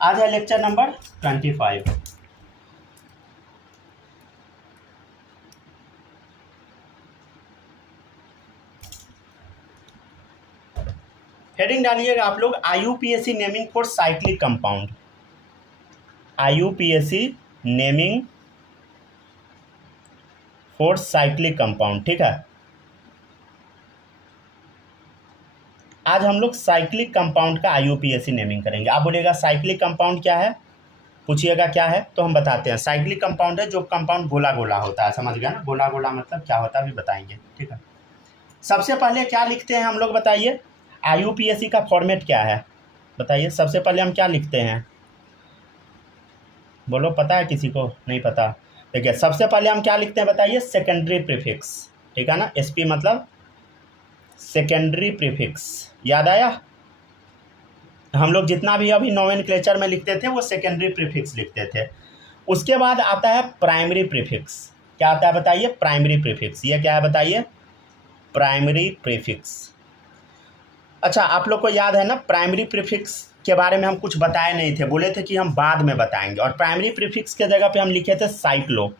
आज है lecture number 25। Heading डालिएगा आप लोग IUPAC naming for cyclic compound. IUPAC naming for cyclic compound, ठीक है। आज हम लोग साइक्लिक कंपाउंड का IUPAC नेमिंग करेंगे। आप बोलिएगा साइक्लिक कंपाउंड क्या है, पूछिएगा क्या है, तो हम बताते हैं। साइक्लिक कंपाउंड है जो कंपाउंड गोला गोला होता है, समझ गया ना। गोला गोला मतलब क्या होता है अभी बताएंगे, ठीक है। सबसे पहले क्या लिखते हैं हम लोग, बताइए। IUPAC का फॉर्मेट क्या है बताइए। सबसे पहले हम क्या लिखते हैं, बोलो, पता है किसी को? नहीं पता। देखिए सबसे पहले हम क्या लिखते हैं बताइए, सेकेंडरी प्रीफिक्स, ठीक है ना। SP मतलब सेकेंडरी प्रीफिक्स, याद आया। हम लोग जितना भी अभी नोमेनक्लेचर में लिखते थे वो सेकेंडरी प्रीफिक्स लिखते थे। उसके बाद आता है प्राइमरी प्रीफिक्स। क्या आता है बताइए, प्राइमरी प्रीफिक्स। ये क्या है बताइए, प्राइमरी प्रीफिक्स। अच्छा, आप लोग को याद है ना, प्राइमरी प्रीफिक्स के बारे में हम कुछ बताए नहीं थे, बोले थे कि हम बाद में बताएंगे। और प्राइमरी प्रीफिक्स के जगह पे हम लिखे थे साइक्लो।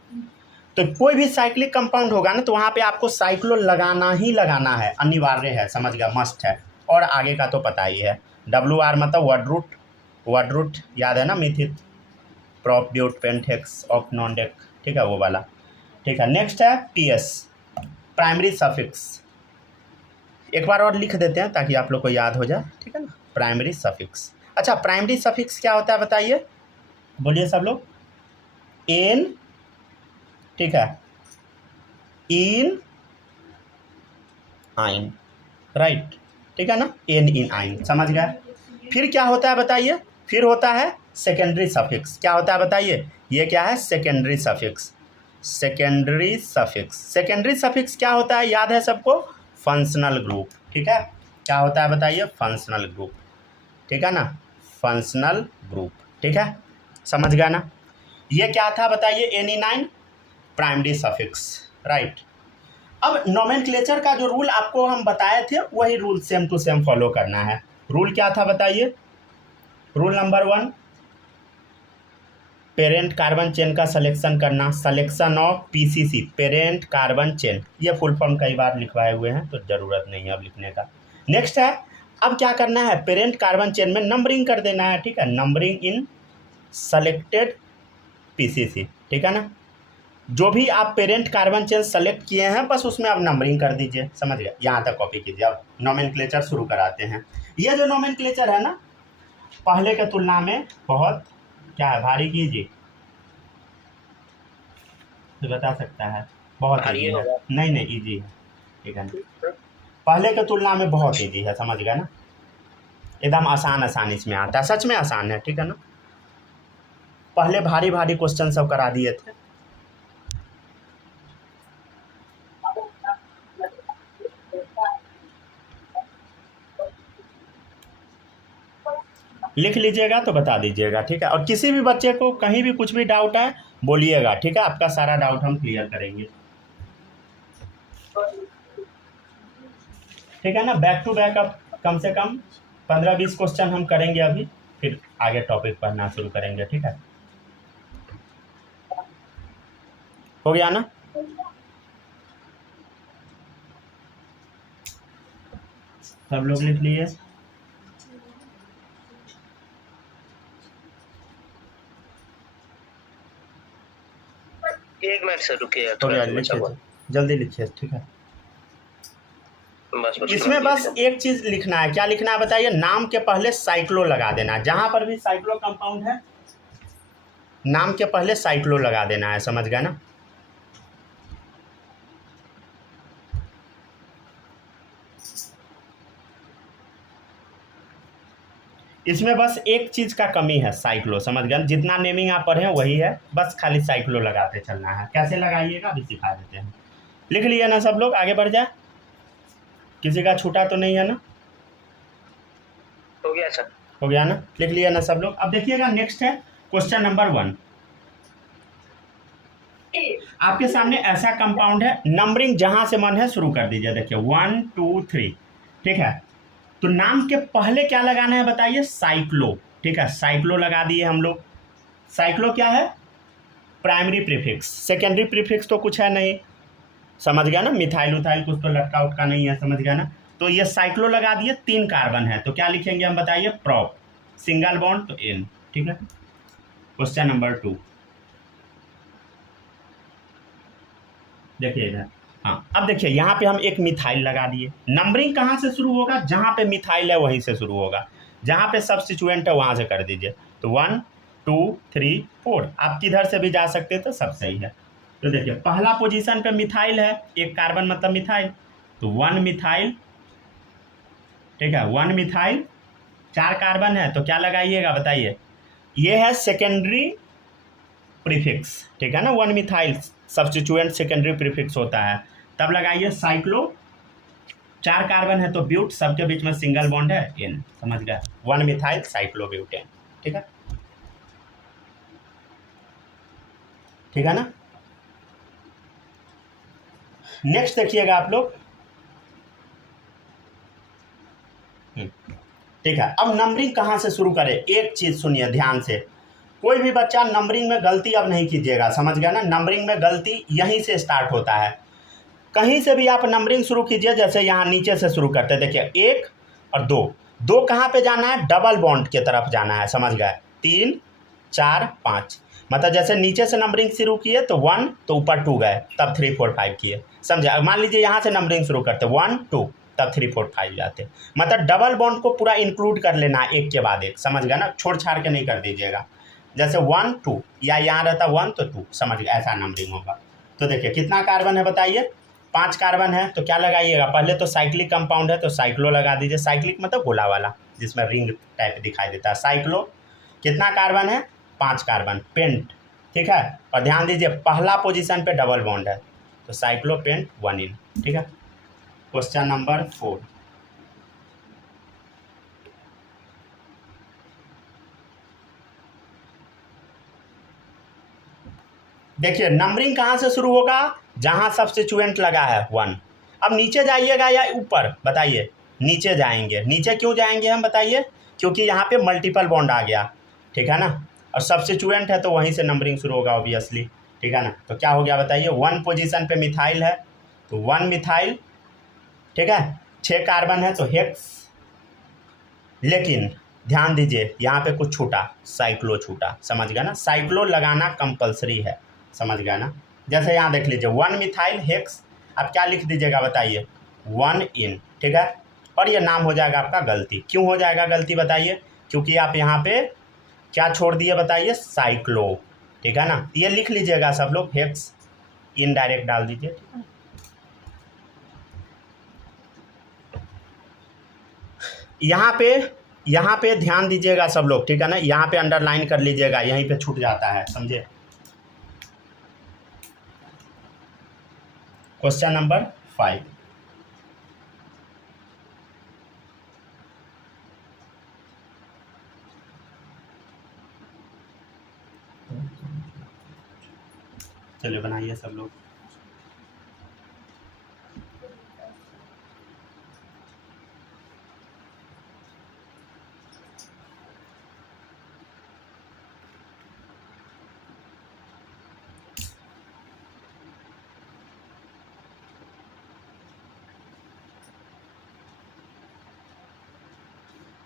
तो कोई भी साइक्लिक कंपाउंड होगा ना, तो वहाँ पे आपको साइक्लो लगाना ही लगाना है, अनिवार्य है, समझ गया, मस्ट है। और आगे का तो पता ही है। WR मतलब वर्ड रूट याद है ना, मिथित प्रॉप ब्यूट पेंटेक्स ऑफ नॉन डेक, ठीक है, वो वाला, ठीक है। नेक्स्ट है PS, प्राइमरी सफिक्स। एक बार और लिख देते हैं ताकि आप लोग को याद हो जाए, ठीक है ना, प्राइमरी सफिक्स। अच्छा, प्राइमरी सफिक्स क्या होता है बताइए, बोलिए सब लोग। एन, ठीक है, इन आइन, राइट, ठीक है ना, एन इन आइन, समझ गए। फिर क्या होता है बताइए, फिर होता है सेकेंडरी सफिक्स। क्या होता है बताइए, ये क्या है, secondary suffix. Secondary suffix, secondary suffix क्या होता है, याद है सबको, फंक्शनल ग्रुप, ठीक है। क्या होता है बताइए, फंक्शनल ग्रुप, ठीक है ना, फंक्शनल ग्रुप, ठीक है, समझ गया ना। ये क्या था बताइए, Ni9 प्राइमरी सफिक्स, राइट। अब नोमेनक्लेचर का जो रूल आपको हम बताए थे वही rule same to same follow करना है। रूल क्या था बताइए, rule number 1, parent carbon chain का सिलेक्शन करना, selection of PCC, parent carbon chain. ये फुल फॉर्म कई बार लिखवाए हुए हैं तो ज़रूरत नहीं है अब लिखने का। नेक्स्ट है, अब क्या करना है, पेरेंट कार्बन चेन में नंबरिंग कर देना है, ठीक है, नंबरिंग इन सेलेक्टेड PCC, ठीक है ना। जो भी आप पेरेंट कार्बन चेन सेलेक्ट किए हैं बस उसमें आप नंबरिंग कर दीजिए, समझ गए। यहाँ तक कॉपी कीजिए। अब नोमेनक्लेचर शुरू कराते हैं। ये जो नोमेनक्लेचर है ना, पहले के तुलना में बहुत क्या है, भारी कीजिए, तो बता सकता है, बहुत ईजी है। नहीं ईजी है, ठीक है ना, पहले के तुलना में बहुत ईजी है, समझ गए ना, एकदम आसान इसमें आता है, सच में आसान है, ठीक है ना। पहले भारी भारी क्वेश्चन सब करा दिए थे। लिख लीजिएगा तो बता दीजिएगा, ठीक है। और किसी भी बच्चे को कहीं भी कुछ भी डाउट है बोलिएगा, ठीक है, आपका सारा डाउट हम क्लियर करेंगे, ठीक है ना। बैक टू बैक अब कम से कम 15-20 क्वेश्चन हम करेंगे अभी, फिर आगे टॉपिक पढ़ना शुरू करेंगे, ठीक है। हो गया ना, सब लोग लिख लिए। एक मिनट से रुकिए, हो गया, लिखिए, जल्दी लिखिए, ठीक है। इसमें बस एक चीज लिखना है, क्या लिखना है बताइए, नाम के पहले साइक्लो लगा देना है। जहां पर भी साइक्लो कंपाउंड है नाम के पहले साइक्लो लगा देना है, समझ गए ना। इसमें बस एक चीज का कमी है, साइक्लो, समझ गए। जितना नेमिंग आप पढ़े वही है, बस खाली साइक्लो लगाते चलना है। कैसे लगाइएगा अभी सिखा देते हैं। लिख लिया ना सब लोग, आगे बढ़ जाए, किसी का छूटा तो नहीं है ना। हो गया सर, हो गया ना, लिख लिया ना सब लोग। अब देखिएगा, नेक्स्ट है क्वेश्चन नंबर 1। आपके सामने ऐसा कंपाउंड है, नंबरिंग जहां से मन है शुरू कर दीजिए। देखिए 1 2 3, ठीक है। तो नाम के पहले क्या लगाना है बताइए, साइक्लो, ठीक है, साइक्लो लगा दिए हम लोग। साइक्लो क्या है? Primary prefix. सेकेंडरी प्रीफिक्स तो कुछ है नहीं, समझ गया ना, मिथाइल उथाइल कुछ तो लटका उटका नहीं है, समझ गया ना। तो ये साइक्लो लगा दिए, 3 कार्बन है तो क्या लिखेंगे हम बताइए? प्रॉप। सिंगल बॉन्ड तो N, ठीक है। क्वेश्चन नंबर 2 देखिए इधर। हाँ, अब देखिए यहाँ पे हम एक मिथाइल लगा दिए। नंबरिंग कहाँ से शुरू होगा? जहाँ पे मिथाइल है वहीं से शुरू होगा, जहाँ पे सब्स्टिट्यूएंट है वहाँ से कर दीजिए। तो 1 2 3 4, आप किधर से भी जा सकते तो सब सही है। तो देखिए पहला पोजीशन पे मिथाइल है, एक कार्बन मतलब मिथाइल, तो 1 मिथाइल, ठीक है, 1 मिथाइल, 4 कार्बन है तो क्या लगाइएगा बताइए? ये है सेकेंडरी प्रीफिक्स, ठीक है ना, 1 मिथाइल सब्स्टिट्यूएंट सेकेंडरी प्रीफिक्स होता है, तब लगाइए साइक्लो। 4 कार्बन है तो ब्यूट, सबके बीच में सिंगल बॉन्ड है N, समझ गया, 1 मिथाइल साइक्लोब्यूटेन, ठीक है, ठीक है ना। नेक्स्ट देखिएगा आप लोग, ठीक है। अब नंबरिंग कहाँ से शुरू करें? एक चीज सुनिए ध्यान से, कोई भी बच्चा नंबरिंग में गलती अब नहीं कीजिएगा, समझ गया ना। नंबरिंग में गलती यहीं से स्टार्ट होता है, कहीं से भी आप नंबरिंग शुरू कीजिए। जैसे यहाँ नीचे से शुरू करते हैं, देखिए 1 और 2, 2 कहाँ पे जाना है? डबल बॉन्ड की तरफ जाना है, समझ गए। 3 4 5, मतलब जैसे नीचे से नंबरिंग शुरू किए तो 1, तो ऊपर 2 गए, तब 3 4 5 किए, समझे। मान लीजिए यहाँ से नंबरिंग शुरू करते 1 2, तब 3 4 5 जाते, मतलब डबल बॉन्ड को पूरा इंक्लूड कर लेना है एक के बाद एक, समझ गया ना, छोड़ छाड़ के नहीं कर दीजिएगा। जैसे 1 2 या यहाँ रहता 1 तो 2, समझ गया, ऐसा नंबरिंग होगा। तो देखिए कितना कार्बन है बताइए? 5 कार्बन है तो क्या लगाइएगा? पहले तो साइक्लिक कंपाउंड है तो साइक्लो लगा दीजिए। साइक्लिक मतलब गोला वाला जिसमें रिंग टाइप दिखाई देता है, साइक्लो। कितना कार्बन है? 5 कार्बन, पेंट, ठीक है। और ध्यान दीजिए पहला पोजीशन पे डबल बॉन्ड है तो साइक्लो पेंट 1N, ठीक है। क्वेश्चन नंबर 4 देखिए, नंबरिंग कहाँ से शुरू होगा? जहाँ सब्स्टिट्यूएंट लगा है 1। अब नीचे जाइएगा या ऊपर बताइए? नीचे जाएंगे। नीचे क्यों जाएंगे हम बताइए? क्योंकि यहाँ पे मल्टीपल बॉन्ड आ गया, ठीक है ना, और सब्स्टिट्यूएंट है तो वहीं से नंबरिंग शुरू होगा ऑब्वियसली, ठीक है ना। तो क्या हो गया बताइए? 1 पोजीशन पे मिथाइल है तो 1 मिथाइल, ठीक है, 6 कार्बन है तो हेक्स। लेकिन ध्यान दीजिए यहाँ पे कुछ छूटा, साइक्लो छूटा, समझ गया ना। साइक्लो लगाना कंपलसरी है, समझ गया ना। जैसे यहाँ देख लीजिए 1 मिथाइल हेक्स, अब क्या लिख दीजिएगा बताइए? 1N, ठीक है। और ये नाम हो जाएगा आपका गलती। क्यों हो जाएगा गलती बताइए? क्योंकि आप यहाँ पे क्या छोड़ दिए बताइए? साइक्लो, ठीक है ना। ये लिख लीजिएगा सब लोग, हेक्स इनडायरेक्ट डाल दीजिए, ठीक है। यहाँ पे ध्यान दीजिएगा सब लोग, ठीक है ना। यहाँ पे अंडरलाइन कर लीजिएगा, यहीं पे छूट जाता है, समझे। क्वेश्चन नंबर 5 चलिए बनाइए सब लोग।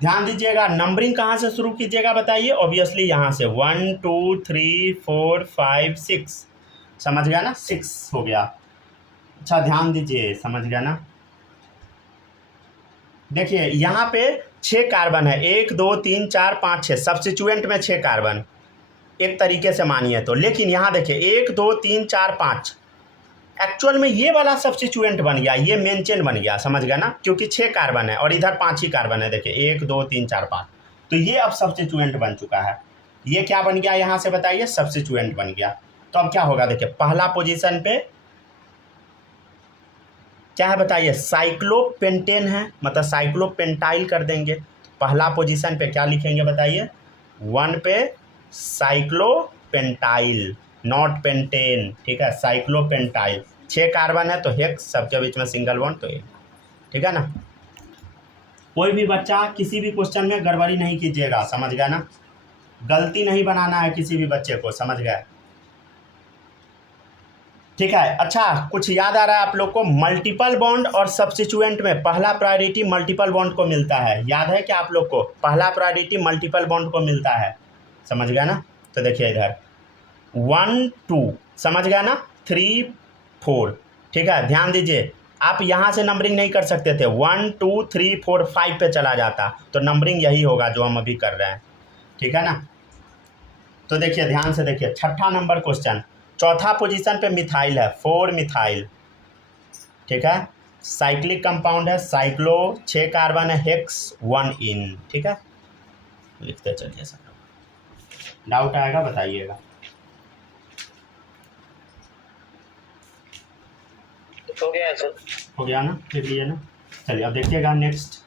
ध्यान दीजिएगा, नंबरिंग कहाँ से शुरू कीजिएगा बताइए? ऑब्वियसली यहाँ से 1 2 3 4 5 6, समझ गया ना, 6 हो गया। अच्छा ध्यान दीजिए, समझ गया ना। देखिए यहाँ पे 6 कार्बन है, 1 2 3 4 5 6, सब्स्टिट्यूएंट में 6 कार्बन एक तरीके से मानिए तो। लेकिन यहाँ देखिए 1 2 3 4 5, एक्चुअल में ये वाला सब्स्टिट्यूएंट बन गया, ये मेन चेन बन गया, समझ गया ना, क्योंकि 6 कार्बन है और इधर 5 ही कार्बन है। देखिए 1 2 3 4 5, तो ये अब सब्स्टिट्यूएंट बन चुका है। ये क्या बन गया यहाँ से बताइए? सब्स्टिट्यूएंट बन गया। तो अब क्या होगा? देखिए पहला पोजीशन पे क्या है बताइए? साइक्लोपेंटेन है, मतलब साइक्लोपेंटाइल कर देंगे। पहला पोजीशन पे क्या लिखेंगे बताइए? 1 पे साइक्लोपेंटाइल, नॉट पेंटेन, ठीक है, साइक्लोपेंटाइल। 6 कार्बन है तो हेक्स, सबके बीच में सिंगल बॉन्ड तो एक, ठीक है ना। कोई भी बच्चा किसी भी क्वेश्चन में गड़बड़ी नहीं कीजिएगा, समझ गया ना, गलती नहीं बनाना है किसी भी बच्चे को, समझ गए, ठीक है। अच्छा, कुछ याद आ रहा है आप लोग को? मल्टीपल बॉन्ड और सब्स्टिट्यूएंट में पहला प्रायोरिटी मल्टीपल बॉन्ड को मिलता है, याद है क्या आप लोग को? पहला प्रायोरिटी मल्टीपल बॉन्ड को मिलता है, समझ गया ना। तो देखिए इधर 1 2, समझ गया ना, 3 4, ठीक है। ध्यान दीजिए, आप यहाँ से नंबरिंग नहीं कर सकते थे, 1 2 3 4 5 पे चला जाता, तो नंबरिंग यही होगा जो हम अभी कर रहे हैं, ठीक है ना। तो देखिए ध्यान से देखिए, छठा नंबर क्वेश्चन, चौथा पोजीशन पे मिथाइल है, 4 मिथाइल, ठीक है। साइक्लिक कंपाउंड है, साइक्लो, 6 कार्बन है, हेक्स 1 इन, ठीक है। लिखते चलिए सब, डाउट आएगा बताइएगा। हो गया है सर, हो गया ना, लिख लिए ना। चलिए अब देखिएगा नेक्स्ट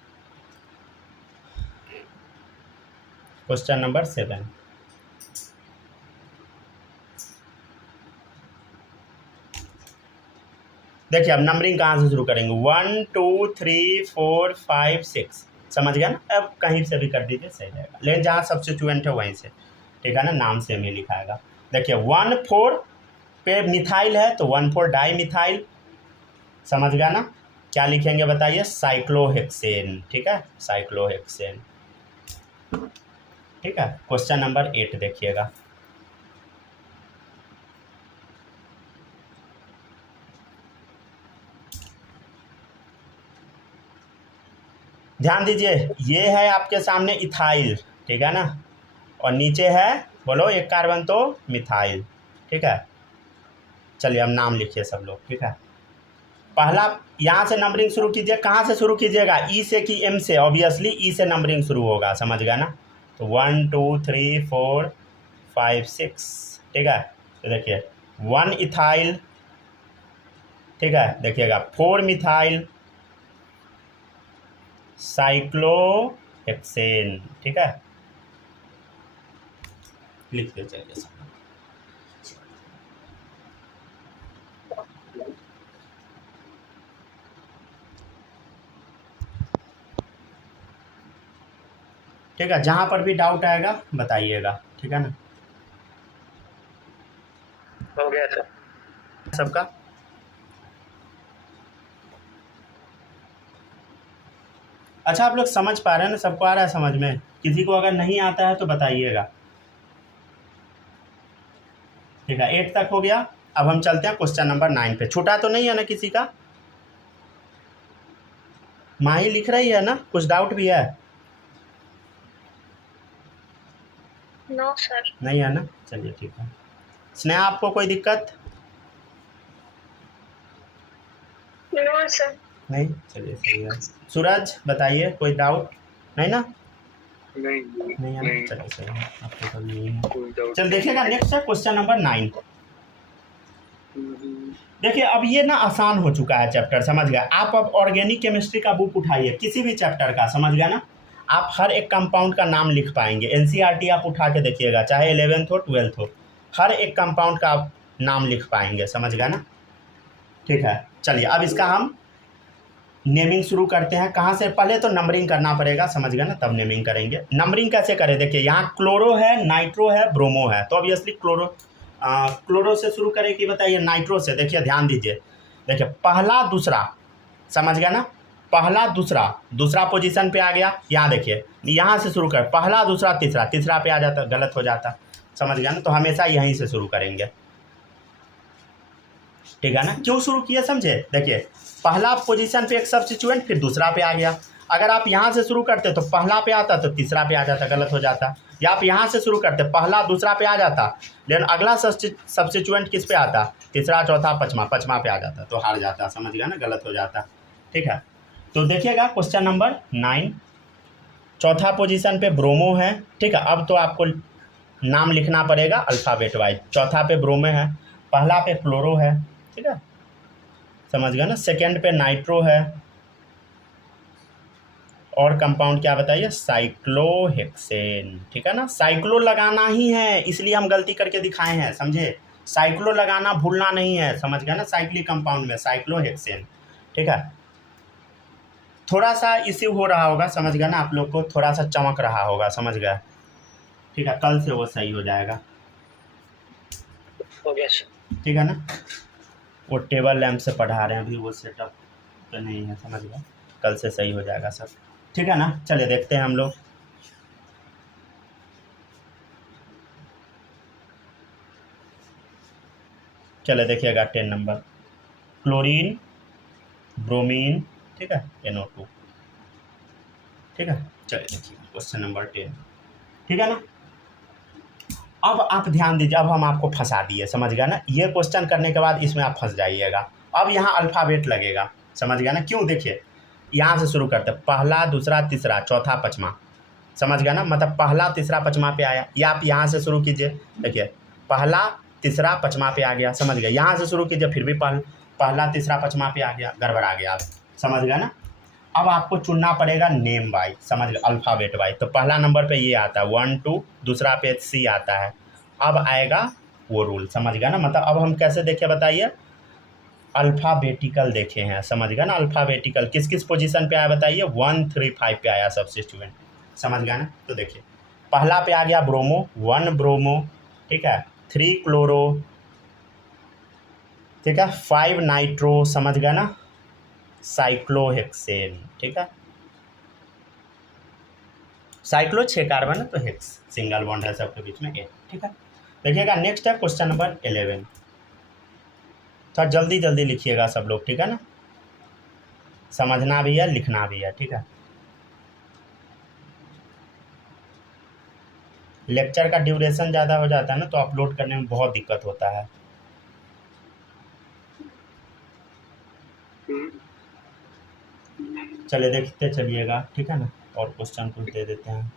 क्वेश्चन नंबर 7। देखिए अब नंबरिंग कहाँ से शुरू करेंगे, 1 2 3 4 5 6, समझ गया ना। अब कहीं से भी कर दीजिए सही रहेगा, लेकिन जहाँ सब्स्टिट्यूएंट है वहीं से, ठीक है ना, नाम से ही लिखा आएगा। देखिए 1 4 पे मिथाइल है, तो 1 4 डाई मिथाइल, समझ गया ना। क्या लिखेंगे बताइए, साइक्लोहेक्सेन, ठीक है, साइक्लोहेक्सेन, ठीक है। क्वेश्चन नंबर 8 देखिएगा, ध्यान दीजिए, ये है आपके सामने इथाइल, ठीक है ना, और नीचे है, बोलो एक कार्बन तो मिथाइल, ठीक है। चलिए अब नाम लिखिए सब लोग, ठीक है। पहला यहाँ से नंबरिंग शुरू कीजिए, कहाँ से शुरू कीजिएगा, ई से कि एम से, ऑब्वियसली ई से नंबरिंग शुरू होगा, समझ गया ना। तो 1 2 3 4 5 6, ठीक है। तो देखिए 1 इथाइल, ठीक है, देखिएगा 4 मिथाइल, साइक्लोहेक्सेन, ठीक है, लिखते चलिए सब, ठीक है। जहाँ पर भी डाउट आएगा बताइएगा, ठीक है ना। हो गया सर सबका अच्छा, आप लोग समझ पा रहे हैं ना, सबको आ रहा है समझ में? किसी को अगर नहीं आता है तो बताइएगा, ठीक है। 8 तक हो गया। अब हम चलते हैं क्वेश्चन नंबर 9 पे। छूटा तो नहीं है ना किसी का? माही लिख रही है ना, कुछ डाउट भी है? नो सर, नहीं है ना, चलिए ठीक है। स्नेहा आपको कोई दिक्कत? नो सर, नहीं, चलिए सही है। सूरज बताइए, कोई डाउट? नहीं ना, नहीं नहीं है ना, चलिए सही है, आपको तो नहीं है। कोई डाउट चल देखिएगा, नेक्स्ट है क्वेश्चन नंबर 9। देखिए अब ये ना आसान हो चुका है चैप्टर, समझ गए आप। अब ऑर्गेनिक केमिस्ट्री का बुक उठाइए, किसी भी चैप्टर का, समझ गया ना। आप हर एक कंपाउंड का नाम लिख पाएंगे, एनसीईआरटी आप उठा के देखिएगा, चाहे 11th हो 12th हो, हर एक कंपाउंड का आप नाम लिख पाएंगे, समझ गया ना, ठीक है। चलिए अब इसका हम नेमिंग शुरू करते हैं। कहाँ से? पहले तो नंबरिंग करना पड़ेगा, समझ गया ना, तब नेमिंग करेंगे। नंबरिंग कैसे करें? देखिए यहाँ क्लोरो है, नाइट्रो है, ब्रोमो है, तो ऑब्वियसली क्लोरो से शुरू करें कि बताइए नाइट्रो से? देखिए ध्यान दीजिए, देखिए पहला दूसरा, समझ गया ना, पहला दूसरा, दूसरा पोजीशन पे आ गया। यहाँ देखिए, यहाँ से शुरू कर, पहला दूसरा तीसरा, तीसरा पे आ जाता, गलत हो जाता, समझ गया ना। तो हमेशा यहीं से शुरू करेंगे, ठीक है ना। क्यों शुरू किया समझे? देखिए पहला पोजीशन पे एक सब्स्टिट्यूएंट, फिर दूसरा पे आ गया। अगर आप यहाँ से शुरू करते तो पहला पे आता तो तीसरा पे आ जाता, गलत हो जाता। या आप यहाँ से शुरू करते, पहला दूसरा पे आ जाता, लेकिन अगला सब्स्टिट्यूएंट किस पे आता? तीसरा चौथा पाँचवा, पाँचवा पे आ जाता, तो हार जाता, समझ गया ना, गलत हो जाता, ठीक है। तो देखिएगा क्वेश्चन नंबर 9, चौथा पोजीशन पे ब्रोमो है, ठीक है। अब तो आपको नाम लिखना पड़ेगा अल्फ़ाबेट वाइज। चौथा पे ब्रोमो है, पहला पे क्लोरो है, ठीक है, समझ गया ना। सेकेंड पे नाइट्रो है, और कंपाउंड क्या बताइए? साइक्लोहेक्सेन, ठीक है ना। साइक्लो लगाना ही है, इसलिए हम गलती करके दिखाए हैं, समझे। साइक्लो लगाना भूलना नहीं है, समझ गया ना, साइक्लिक कंपाउंड में साइक्लोहेक्सेन, ठीक है। थोड़ा सा इश्यू हो रहा होगा, समझ गए ना, आप लोग को थोड़ा सा चमक रहा होगा, समझ गए, ठीक है, कल से वो सही हो जाएगा, हो गया सर। ठीक है ना। वो टेबल लैंप से पढ़ा रहे हैं अभी, वो सेटअप तो नहीं है, समझ गए, कल से सही हो जाएगा सब, ठीक है ना। चलिए देखते हैं हम लोग। चलिए देखिएगा 10 नंबर, क्लोरीन, ब्रोमीन, ठीक है, NO2, ठीक है। चलिए देखिए क्वेश्चन नंबर 10, ठीक है ना। अब आप ध्यान दीजिए, अब हम आपको फंसा दिए, समझ गया ना। ये क्वेश्चन करने के बाद इसमें आप फंस जाइएगा। अब यहाँ अल्फ़ाबेट लगेगा, समझ गया ना। क्यों, देखिए यहाँ से शुरू करते हैं, पहला, दूसरा, तीसरा, चौथा, पाँचवा, समझ गया ना। मतलब पहला, तीसरा, पाँचवा पे आया, या आप यहाँ से शुरू कीजिए, देखिए पहला, तीसरा, पाँचवा पे आ गया, समझ गया। यहाँ से शुरू कीजिए, फिर भी पहला, तीसरा, पाँचवा पे आ गया, गड़बड़ा गया आप, समझ गया ना। अब आपको चुनना पड़ेगा नेम वाइज, समझ गए, अल्फ़ाबेट वाइज। तो पहला नंबर पे ये आता है 1 2, दूसरा पे C आता है, अब आएगा वो रूल, समझ गया ना। मतलब अब हम कैसे देखें बताइए, अल्फ़ाबेटिकल देखे हैं, समझ गया ना। अल्फ़ाबेटिकल किस किस पोजीशन पे आया बताइए, 1 3 5 पे आया सब्स्टिट्यूएंट, समझ गया ना। तो देखिए पहला पे आ गया ब्रोमो, 1 ब्रोमो, ठीक है, 3 क्लोरो, ठीक है, 5 नाइट्रो, समझ गया ना, साइक्लोहेक्सेन, ठीक है, साइक्लो 6 कार्बन है तो हेक्स सिंगल बॉन्ड है सबके बीच में 8, ठीक है। देखिएगा नेक्स्ट है क्वेश्चन नंबर 11, थोड़ा जल्दी जल्दी लिखिएगा सब लोग, ठीक है ना, समझना भी है लिखना भी है, ठीक है। लेक्चर का ड्यूरेशन ज़्यादा हो जाता है ना, तो अपलोड करने में बहुत दिक्कत होता है। चलिए देखते चलिएगा, ठीक है ना, और क्वेश्चन कुछ दे देते हैं।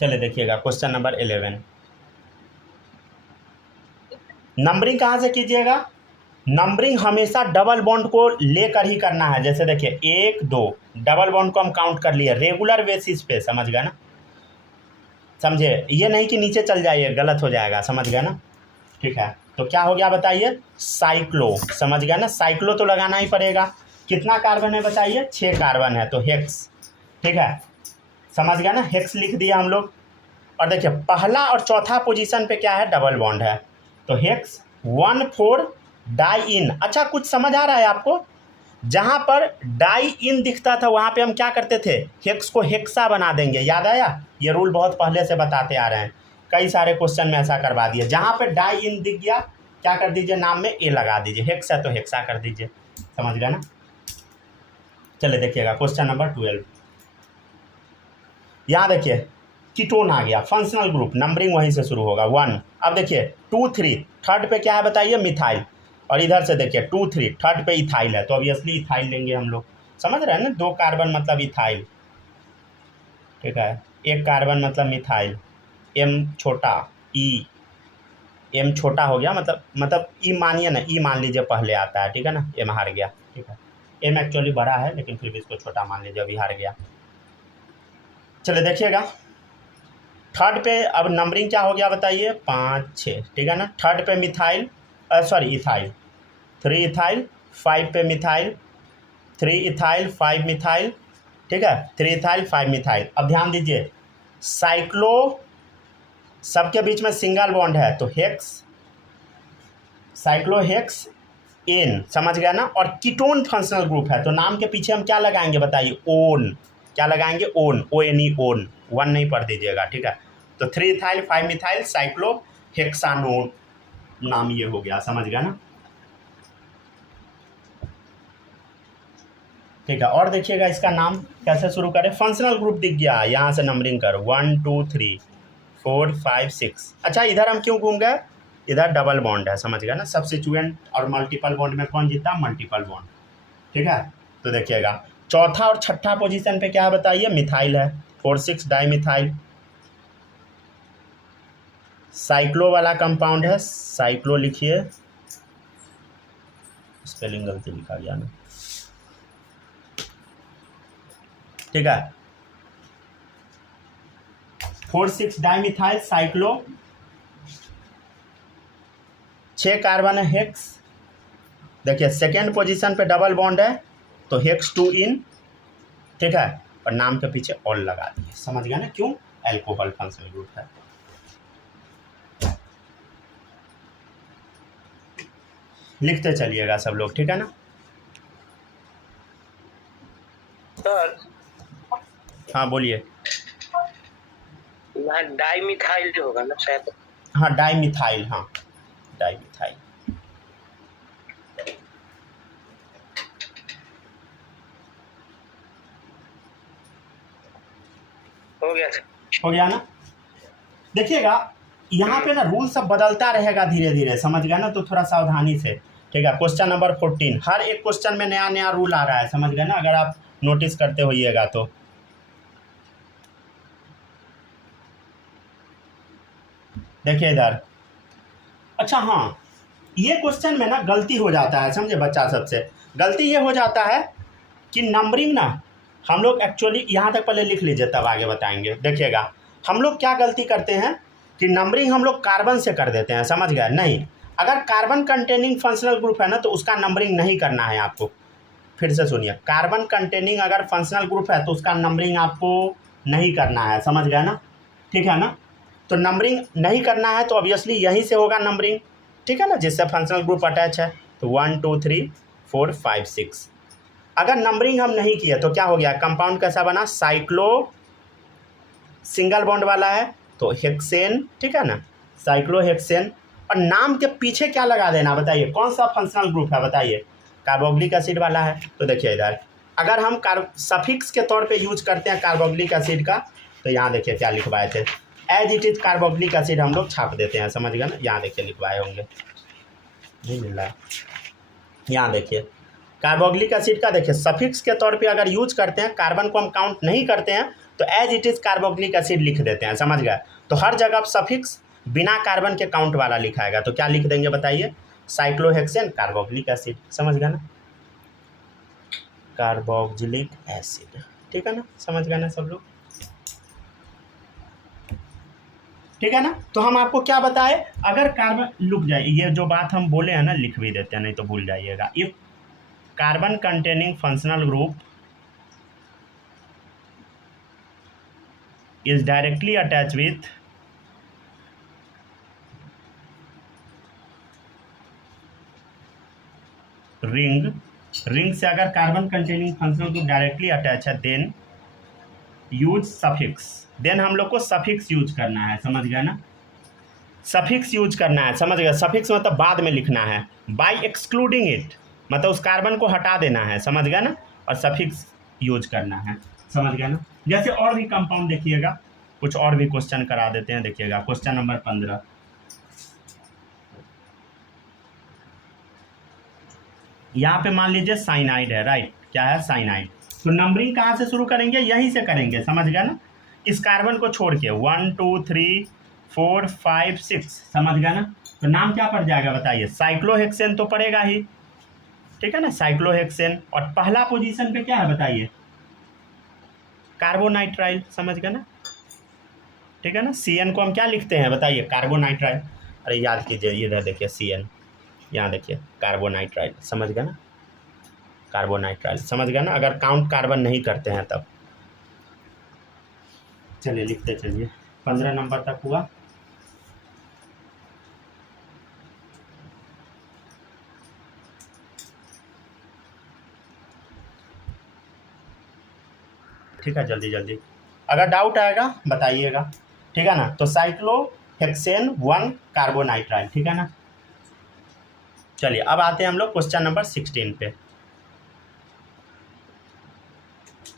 चलिए देखिएगा क्वेश्चन नंबर 11, नंबरिंग कहाँ से कीजिएगा, नंबरिंग हमेशा डबल बॉन्ड को लेकर ही करना है। जैसे देखिए 1 2 डबल बॉन्ड को हम काउंट कर लिए रेगुलर बेसिस पे, समझ गया ना, समझे, ये नहीं कि नीचे चल जाइए, गलत हो जाएगा, समझ गया ना, ठीक है। तो क्या हो गया बताइए, साइक्लो, समझ गया ना, साइक्लो तो लगाना ही पड़ेगा। कितना कार्बन है बताइए, 6 कार्बन है, तो हेक्स, ठीक है, समझ गया ना, हेक्स लिख दिया हम लोग। और देखिए पहला और चौथा पोजीशन पे क्या है, डबल बॉन्ड है, तो हेक्स 1 4 डाई इन। अच्छा कुछ समझ आ रहा है आपको, जहाँ पर डाई इन दिखता था वहाँ पे हम क्या करते थे, हेक्स को हेक्सा बना देंगे, याद आया, ये रूल बहुत पहले से बताते आ रहे हैं, कई सारे क्वेश्चन में ऐसा करवा दिए। जहाँ पे डाई इन दिख गया क्या कर दीजिए, नाम में ए लगा दीजिए, हेक्स है तो हेक्सा कर दीजिए, समझ गया ना। चलिए देखिएगा क्वेश्चन नंबर 12, यहाँ देखिए कीटोन आ गया, फंक्शनल ग्रुप, नंबरिंग वहीं से शुरू होगा 1। अब देखिए 2 3 थर्ड पे क्या है बताइए, मिथाइल, और इधर से देखिए 2 3 थर्ड पे इथाइल है, तो ऑब्वियसली इथाइल लेंगे हम लोग, समझ रहे हैं ना, 2 कार्बन मतलब इथाइल, ठीक है, 1 कार्बन मतलब मिथाइल, एम छोटा ई, एम छोटा हो गया, मतलब ई मानिए ना, ई मान लीजिए पहले आता है, ठीक है ना, एम हार गया, ठीक है, एम एक्चुअली बड़ा है लेकिन फिर भी इसको छोटा मान लीजिए, अभी हार गया। चलिए देखिएगा थर्ड पे अब नंबरिंग क्या हो गया बताइए, 5 6, ठीक है ना, थर्ड पे मिथाइल, सॉरी इथाइल, 3 इथाइल, 5 पे मिथाइल, 3 इथाइल 5 मिथाइल, ठीक है, 3 इथाइल 5 मिथाइल। अब ध्यान दीजिए साइक्लो सबके बीच में सिंगल बॉन्ड है, तो हेक्स, साइक्लो हेक्स एन, समझ गया ना। और कीटोन फंक्शनल ग्रुप है, तो नाम के पीछे हम क्या लगाएंगे बताइए, ओन, क्या लगाएंगे, ओन, ONE, ओन, 1 नहीं पढ़ दीजिएगा, ठीक है। तो 3 इथाइल 5 मिथाइल साइक्लो हेक्सानोन, नाम ये हो गया, समझ गया ना, ठीक है। और देखिएगा इसका नाम कैसे शुरू करें, फंक्शनल ग्रुप दिख गया, यहाँ से नंबरिंग कर 1 2 3 4 5 6। अच्छा इधर हम क्यों घूम गए, इधर डबल बॉन्ड है, समझ गया ना, सब्स्टिट्यूएंट और मल्टीपल बॉन्ड में कौन जीता, मल्टीपल बॉन्ड, ठीक है। तो देखिएगा चौथा और छठा पोजीशन पे क्या है बताइए, मिथाइल है, 4 6 डाई मिथाइल, साइक्लो वाला कंपाउंड है, साइक्लो लिखिए, स्पेलिंग गलती लिखा गया ना, ठीक है। 4,6 डाइमिथाइल साइक्लो, 6 कार्बन है हेक्स। देखिए सेकेंड पोजीशन पे डबल बॉन्ड है तो हेक्स 2 इन, ठीक है, और नाम के पीछे ऑल लगा दिए, समझ गया ना, क्यों, एल्कोहल फंक्शनल ग्रुप है। लिखते चलिएगा सब लोग, ठीक है ना। सर हाँ बोलिए। डाइमिथाइल होगा ना शायद। हाँ डाइमिथाइल, हाँ डाइमिथाइल। हो गया सर, हो गया ना। देखिएगा यहाँ पे ना रूल सब बदलता रहेगा धीरे धीरे, समझ गया ना, तो थोड़ा सावधानी से, ठीक है। क्वेश्चन नंबर 14, हर एक क्वेश्चन में नया नया रूल आ रहा है, समझ गए ना, अगर आप नोटिस करते होइएगा तो। देखिए इधर, अच्छा हाँ, ये क्वेश्चन में ना गलती हो जाता है, समझे बच्चा, सबसे गलती ये हो जाता है कि नंबरिंग ना हम लोग एक्चुअली, यहाँ तक पहले लिख लीजिए तब आगे बताएंगे। देखिएगा हम लोग क्या गलती करते हैं कि नंबरिंग हम लोग कार्बन से कर देते हैं, समझ गए, नहीं, अगर कार्बन कंटेनिंग फंक्शनल ग्रुप है ना तो उसका नंबरिंग नहीं करना है आपको। फिर से सुनिए, कार्बन कंटेनिंग अगर फंक्शनल ग्रुप है तो उसका नंबरिंग आपको नहीं करना है, समझ गए ना, ठीक है ना। तो नंबरिंग नहीं करना है तो ऑब्वियसली यहीं से होगा नंबरिंग, ठीक है ना, जिससे फंक्शनल ग्रुप अटैच है, तो 1 2 3 4 5 6। अगर नंबरिंग हम नहीं किए तो क्या हो गया, कंपाउंड कैसा बना, साइक्लो, सिंगल बॉन्ड वाला है तो हेक्सेन, ठीक है ना, साइक्लोहेक्सेन। और नाम के पीछे क्या लगा देना, बताइए कौन सा फंक्शनल ग्रुप है, बताइए, कार्बोक्सिलिक एसिड वाला है। तो देखिए इधर अगर हम सफिक्स के तौर पे यूज करते हैं कार्बोक्सिलिक एसिड का, तो यहाँ देखिए क्या लिखवाए थे, as it is carboxylic acid हम लोग छाप देते हैं, समझ गए ना, यहाँ देखिए लिखवाए होंगे, नहीं मिल रहा है, यहाँ देखिए कार्बोक्सिलिक एसिड का, देखिए सफिक्स के तौर पे अगर यूज करते हैं, कार्बन को हम काउंट नहीं करते हैं तो as it is carboxylic acid लिख देते हैं, समझ गए। तो हर जगह सफिक्स बिना कार्बन के काउंट वाला लिखाएगा, तो क्या लिख देंगे बताइए, साइक्लोहेक्सेन कार्बोक्सिलिक एसिड, समझ गए ना, कार्बोक्सिलिक एसिड, ठीक है ना, समझ गए ना सब लोग, ठीक है ना। तो हम आपको क्या बताए, अगर कार्बन, लुक जाए, ये जो बात हम बोले हैं ना लिख भी देते हैं, नहीं तो भूल जाइएगा, if carbon containing functional group is directly attached with ring, ring से अगर carbon containing functional group directly attach है, देन यूज सफिक्स, देन हम लोग को सफिक्स यूज करना है, समझ गया ना, सफिक्स यूज करना है, समझ गया, सफिक्स मतलब बाद में लिखना है, बाय एक्सक्लूडिंग इट, मतलब उस कार्बन को हटा देना है, समझ गया ना, और सफिक्स यूज करना है, समझ गया ना। जैसे और भी कंपाउंड देखिएगा, कुछ और भी क्वेश्चन करा देते हैं, देखिएगा क्वेश्चन नंबर 15, यहाँ पे मान लीजिए साइनाइड है, राइट, क्या है, साइनाइड। तो नंबरिंग कहाँ से शुरू करेंगे, यहीं से करेंगे, समझ गया ना, इस कार्बन को छोड़ के 1 2 3 4 5 6, समझ गया ना। तो नाम क्या पड़ जाएगा बताइए, साइक्लोहेक्सेन तो पड़ेगा ही, ठीक है ना, साइक्लोहेक्सेन। और पहला पोजीशन पे क्या है बताइए, कार्बोनाइट्राइल, समझ गया ना, ठीक है ना। CN को हम क्या लिखते हैं बताइए, कार्बोनाइट्राइल, अरे याद कीजिए, इधर देखिए CN, यहाँ देखिए कार्बोनाइट्राइल, समझ गया ना, कार्बोनाइट्राइल, समझ गया ना, अगर काउंट कार्बन नहीं करते हैं तब। चलिए लिखते चलिए, 15 नंबर तक हुआ। ठीक है, जल्दी जल्दी, अगर डाउट आएगा बताइएगा, ठीक है ना। तो साइक्लोहेक्सेन 1 कार्बोनाइट्राइल, ठीक है ना। चलिए अब आते हैं हम लोग क्वेश्चन नंबर 16 पे।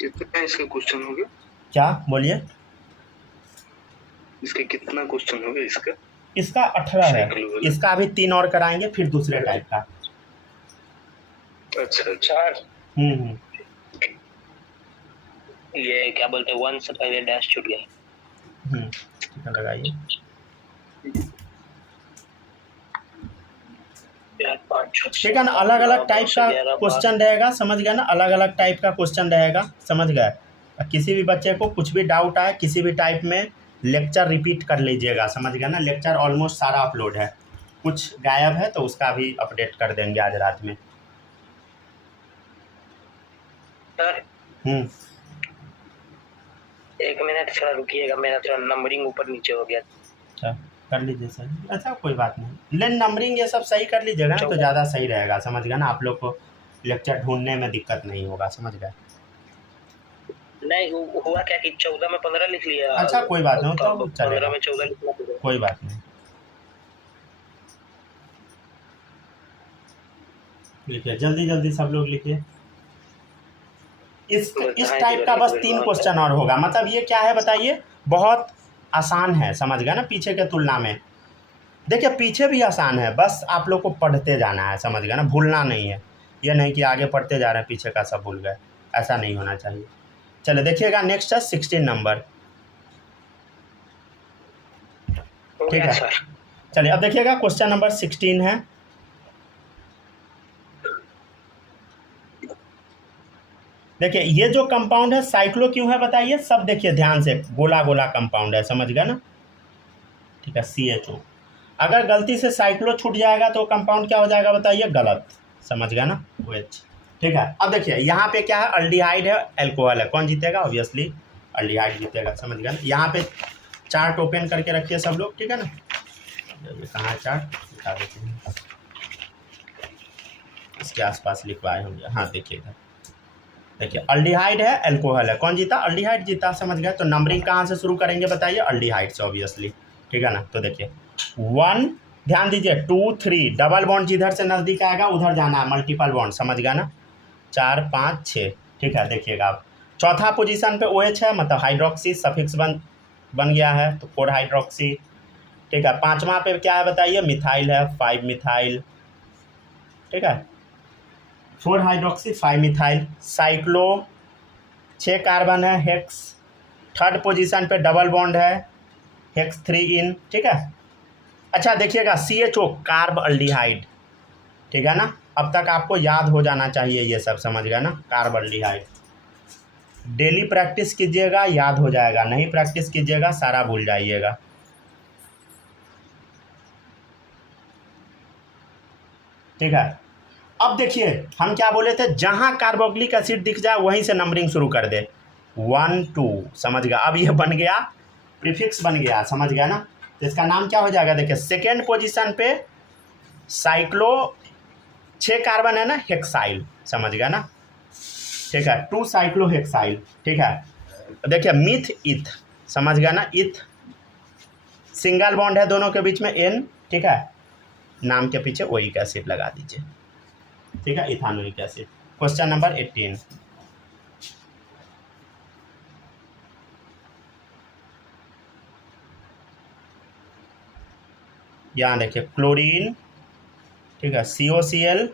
कितना इसका क्वेश्चन हो गया, क्या बोलिए, इसका कितना क्वेश्चन हो गया, इसका 18 है, इसका अभी 3 और कराएंगे, फिर दूसरे टाइप का। अच्छा 4, ये क्या बोलते हैं, 1 से पहले डैश छूट गया, ठीक है, लगाइए, ठीक है ना। अलग अलग टाइप का क्वेश्चन रहेगा, समझ गया ना, अलग अलग टाइप का क्वेश्चन रहेगा, समझ गए। किसी भी बच्चे को कुछ भी डाउट आए किसी भी टाइप में, लेक्चर रिपीट कर लीजिएगा, समझ गया ना। लेक्चर ऑलमोस्ट सारा अपलोड है, कुछ गायब है तो उसका भी अपडेट कर देंगे आज रात में। सर 1 मिनट थोड़ा रुकिएगा, मेरा थोड़ा नंबरिंग ऊपर नीचे हो गया। अच्छा कर लीजिए सर, अच्छा कोई बात नहीं, लेकिन नंबरिंग ये सब सही कर लीजिएगा ना तो ज़्यादा सही रहेगा, समझ गया ना। आप लोग को लेक्चर ढूंढने में दिक्कत नहीं होगा, समझ गए। नहीं हुआ क्या कि 14 में 15 लिख लिया। अच्छा कोई बात नहीं, तो 15 में 14 लिखना पड़ेगा। कोई बात नहीं, लिखिए जल्दी जल्दी सब लोग लिखिए। इस टाइप का बस 3 क्वेश्चन और होगा, मतलब ये क्या है बताइए, बहुत आसान है, समझ गया ना, पीछे के तुलना में। देखिए पीछे भी आसान है, बस आप लोग को पढ़ते जाना है, समझ गया ना, भूलना नहीं है। ये नहीं कि आगे पढ़ते जा रहे हैं पीछे का सब भूल गए, ऐसा नहीं होना चाहिए। चलिए देखिएगा, नेक्स्ट है 16 नंबर, ठीक है। चलिए अब देखिएगा क्वेश्चन नंबर 16 है। देखिए ये जो कंपाउंड है साइक्लो क्यों है बताइए, सब देखिए ध्यान से, गोला गोला कंपाउंड है, समझ गया ना, ठीक है। CHO अगर गलती से साइक्लो छूट जाएगा तो कंपाउंड क्या हो जाएगा बताइए, गलत, समझ गया ना, OH, ठीक है। अब देखिए यहाँ पे क्या है, अल्डिहाइड है, अल्कोहल है, कौन जीतेगा, ऑब्वियसली अल्डिहाइड जीतेगा, समझ गया ना। यहाँ पे चार्ट ओपन करके रखिए सब लोग, ठीक है ना। ये कहाँ चार्ट दिखा देते हैं, इसके आसपास लिखवाए होंगे, हाँ देखिएगा, देखिए अल्डिहाइड है, अल्कोहल है, कौन जीता, अल्डिहाइड जीता, समझ गया। तो नंबरिंग कहाँ से शुरू करेंगे बताइए, अल्डिहाइड से ऑब्वियसली, ठीक है ना। तो देखिए 1, ध्यान दीजिए 2 3, डबल बॉन्ड जिधर से नज़दीक आएगा उधर जाना है, मल्टीपल बॉन्ड, समझ गया ना, 4 5 6, ठीक है। देखिएगा आप चौथा पोजीशन पे OH है, मतलब हाइड्रोक्सी सफिक्स बन गया है, तो 4 हाइड्रोक्सी, ठीक है। 5वां पे क्या है बताइए, मिथाइल है, 5 मिथाइल, ठीक है, 4 हाइड्रोक्सी 5 मिथाइल। साइक्लो 6 कार्बन है, हेक्स, थर्ड पोजीशन पे डबल बॉन्ड है, हेक्स 3 इन, ठीक है। अच्छा देखिएगा CHO कार्ब अल्डिहाइड, ठीक है ना। अब तक आपको याद हो जाना चाहिए ये सब, समझ गया ना, कार्ब अल्डिहाइड। डेली प्रैक्टिस कीजिएगा, याद हो जाएगा, नहीं प्रैक्टिस कीजिएगा सारा भूल जाइएगा, ठीक है। अब देखिए हम क्या बोले थे, जहां कार्बोक्सिलिक एसिड दिख जाए वहीं से नंबरिंग शुरू कर दे, 1 2, समझ गया। अब ये बन गया प्रीफिक्स बन गया, समझ गया ना। तो इसका नाम क्या हो जाएगा, देखिए सेकेंड पोजीशन पे साइक्लो 6 कार्बन है ना, हेक्साइल, समझ गया ना, ठीक है, 2 साइक्लो हेक्साइल, ठीक है। देखिए मिथ इथ, समझ गया ना, इथ सिंगल बॉन्ड है दोनों के बीच में N, ठीक है, नाम के पीछे ओइक एसिड लगा दीजिए, ठीक है, इथानोइक एसिड। क्वेश्चन नंबर 18, यहाँ देखिए क्लोरीन, ठीक है, COCl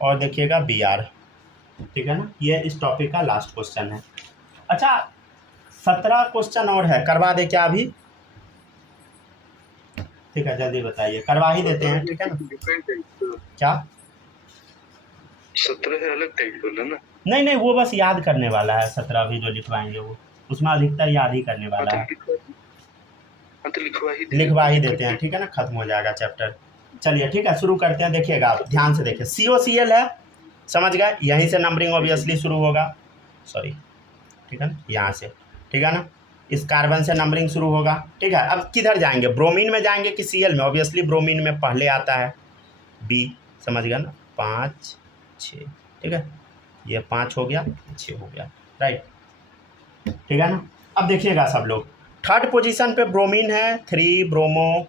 और देखिएगा Br, ठीक है ना। ये इस टॉपिक का लास्ट क्वेश्चन है। अच्छा 17 क्वेश्चन और है, करवा दे क्या अभी, ठीक है, जल्दी बताइए, करवा ही देते हैं, ठीक है ना। क्या 17 है अलग टाइप बोला ना, नहीं नहीं वो बस याद करने वाला है, 17 भी जो लिखवाएंगे वो उसमें अधिकतर याद ही करने वाला है, तो लिखवा ही देते हैं, ठीक है ना, खत्म हो जाएगा चैप्टर। चलिए ठीक है शुरू करते हैं, देखिएगा आप ध्यान से देखिए, COCl है, समझ गए, यहीं से नंबरिंग ऑब्वियसली शुरू होगा, सॉरी, ठीक है ना, यहाँ से, ठीक है ना, इस कार्बन से नंबरिंग शुरू होगा, ठीक है। अब किधर जाएंगे, ब्रोमीन में जाएंगे कि Cl में, ऑब्वियसली ब्रोमीन में पहले आता है B, समझ गया ना, 5 6, ठीक है, ये 5 हो गया, 6 हो गया, राइट, ठीक है ना। अब देखिएगा सब लोग, थर्ड पोजीशन पे ब्रोमीन है, 3 ब्रोमो,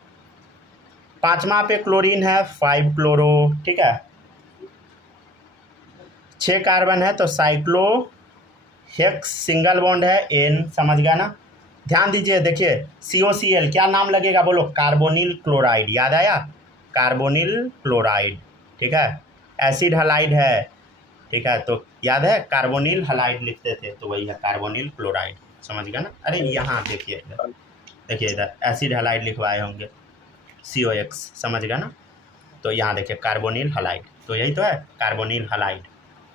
5वां पे क्लोरीन है, 5 क्लोरो, ठीक है, 6 कार्बन है तो साइक्लो हेक्स सिंगल बॉन्ड है N, समझ गया ना। ध्यान दीजिए देखिए COCl क्या नाम लगेगा बोलो, कार्बोनिल क्लोराइड, याद आया, कार्बोनिल क्लोराइड, ठीक है, एसिड हलाइड है, ठीक है, तो याद है कार्बोनिल हलाइड लिखते थे, तो वही है कार्बोनिल क्लोराइड, समझ गया ना। अरे यहाँ देखिए इधर, देखिए इधर एसिड हलाइड लिखवाए होंगे, COX, समझ गया ना। तो यहाँ देखिए कार्बोनिल हलाइड, तो यही तो है कार्बोनिल हलाइड,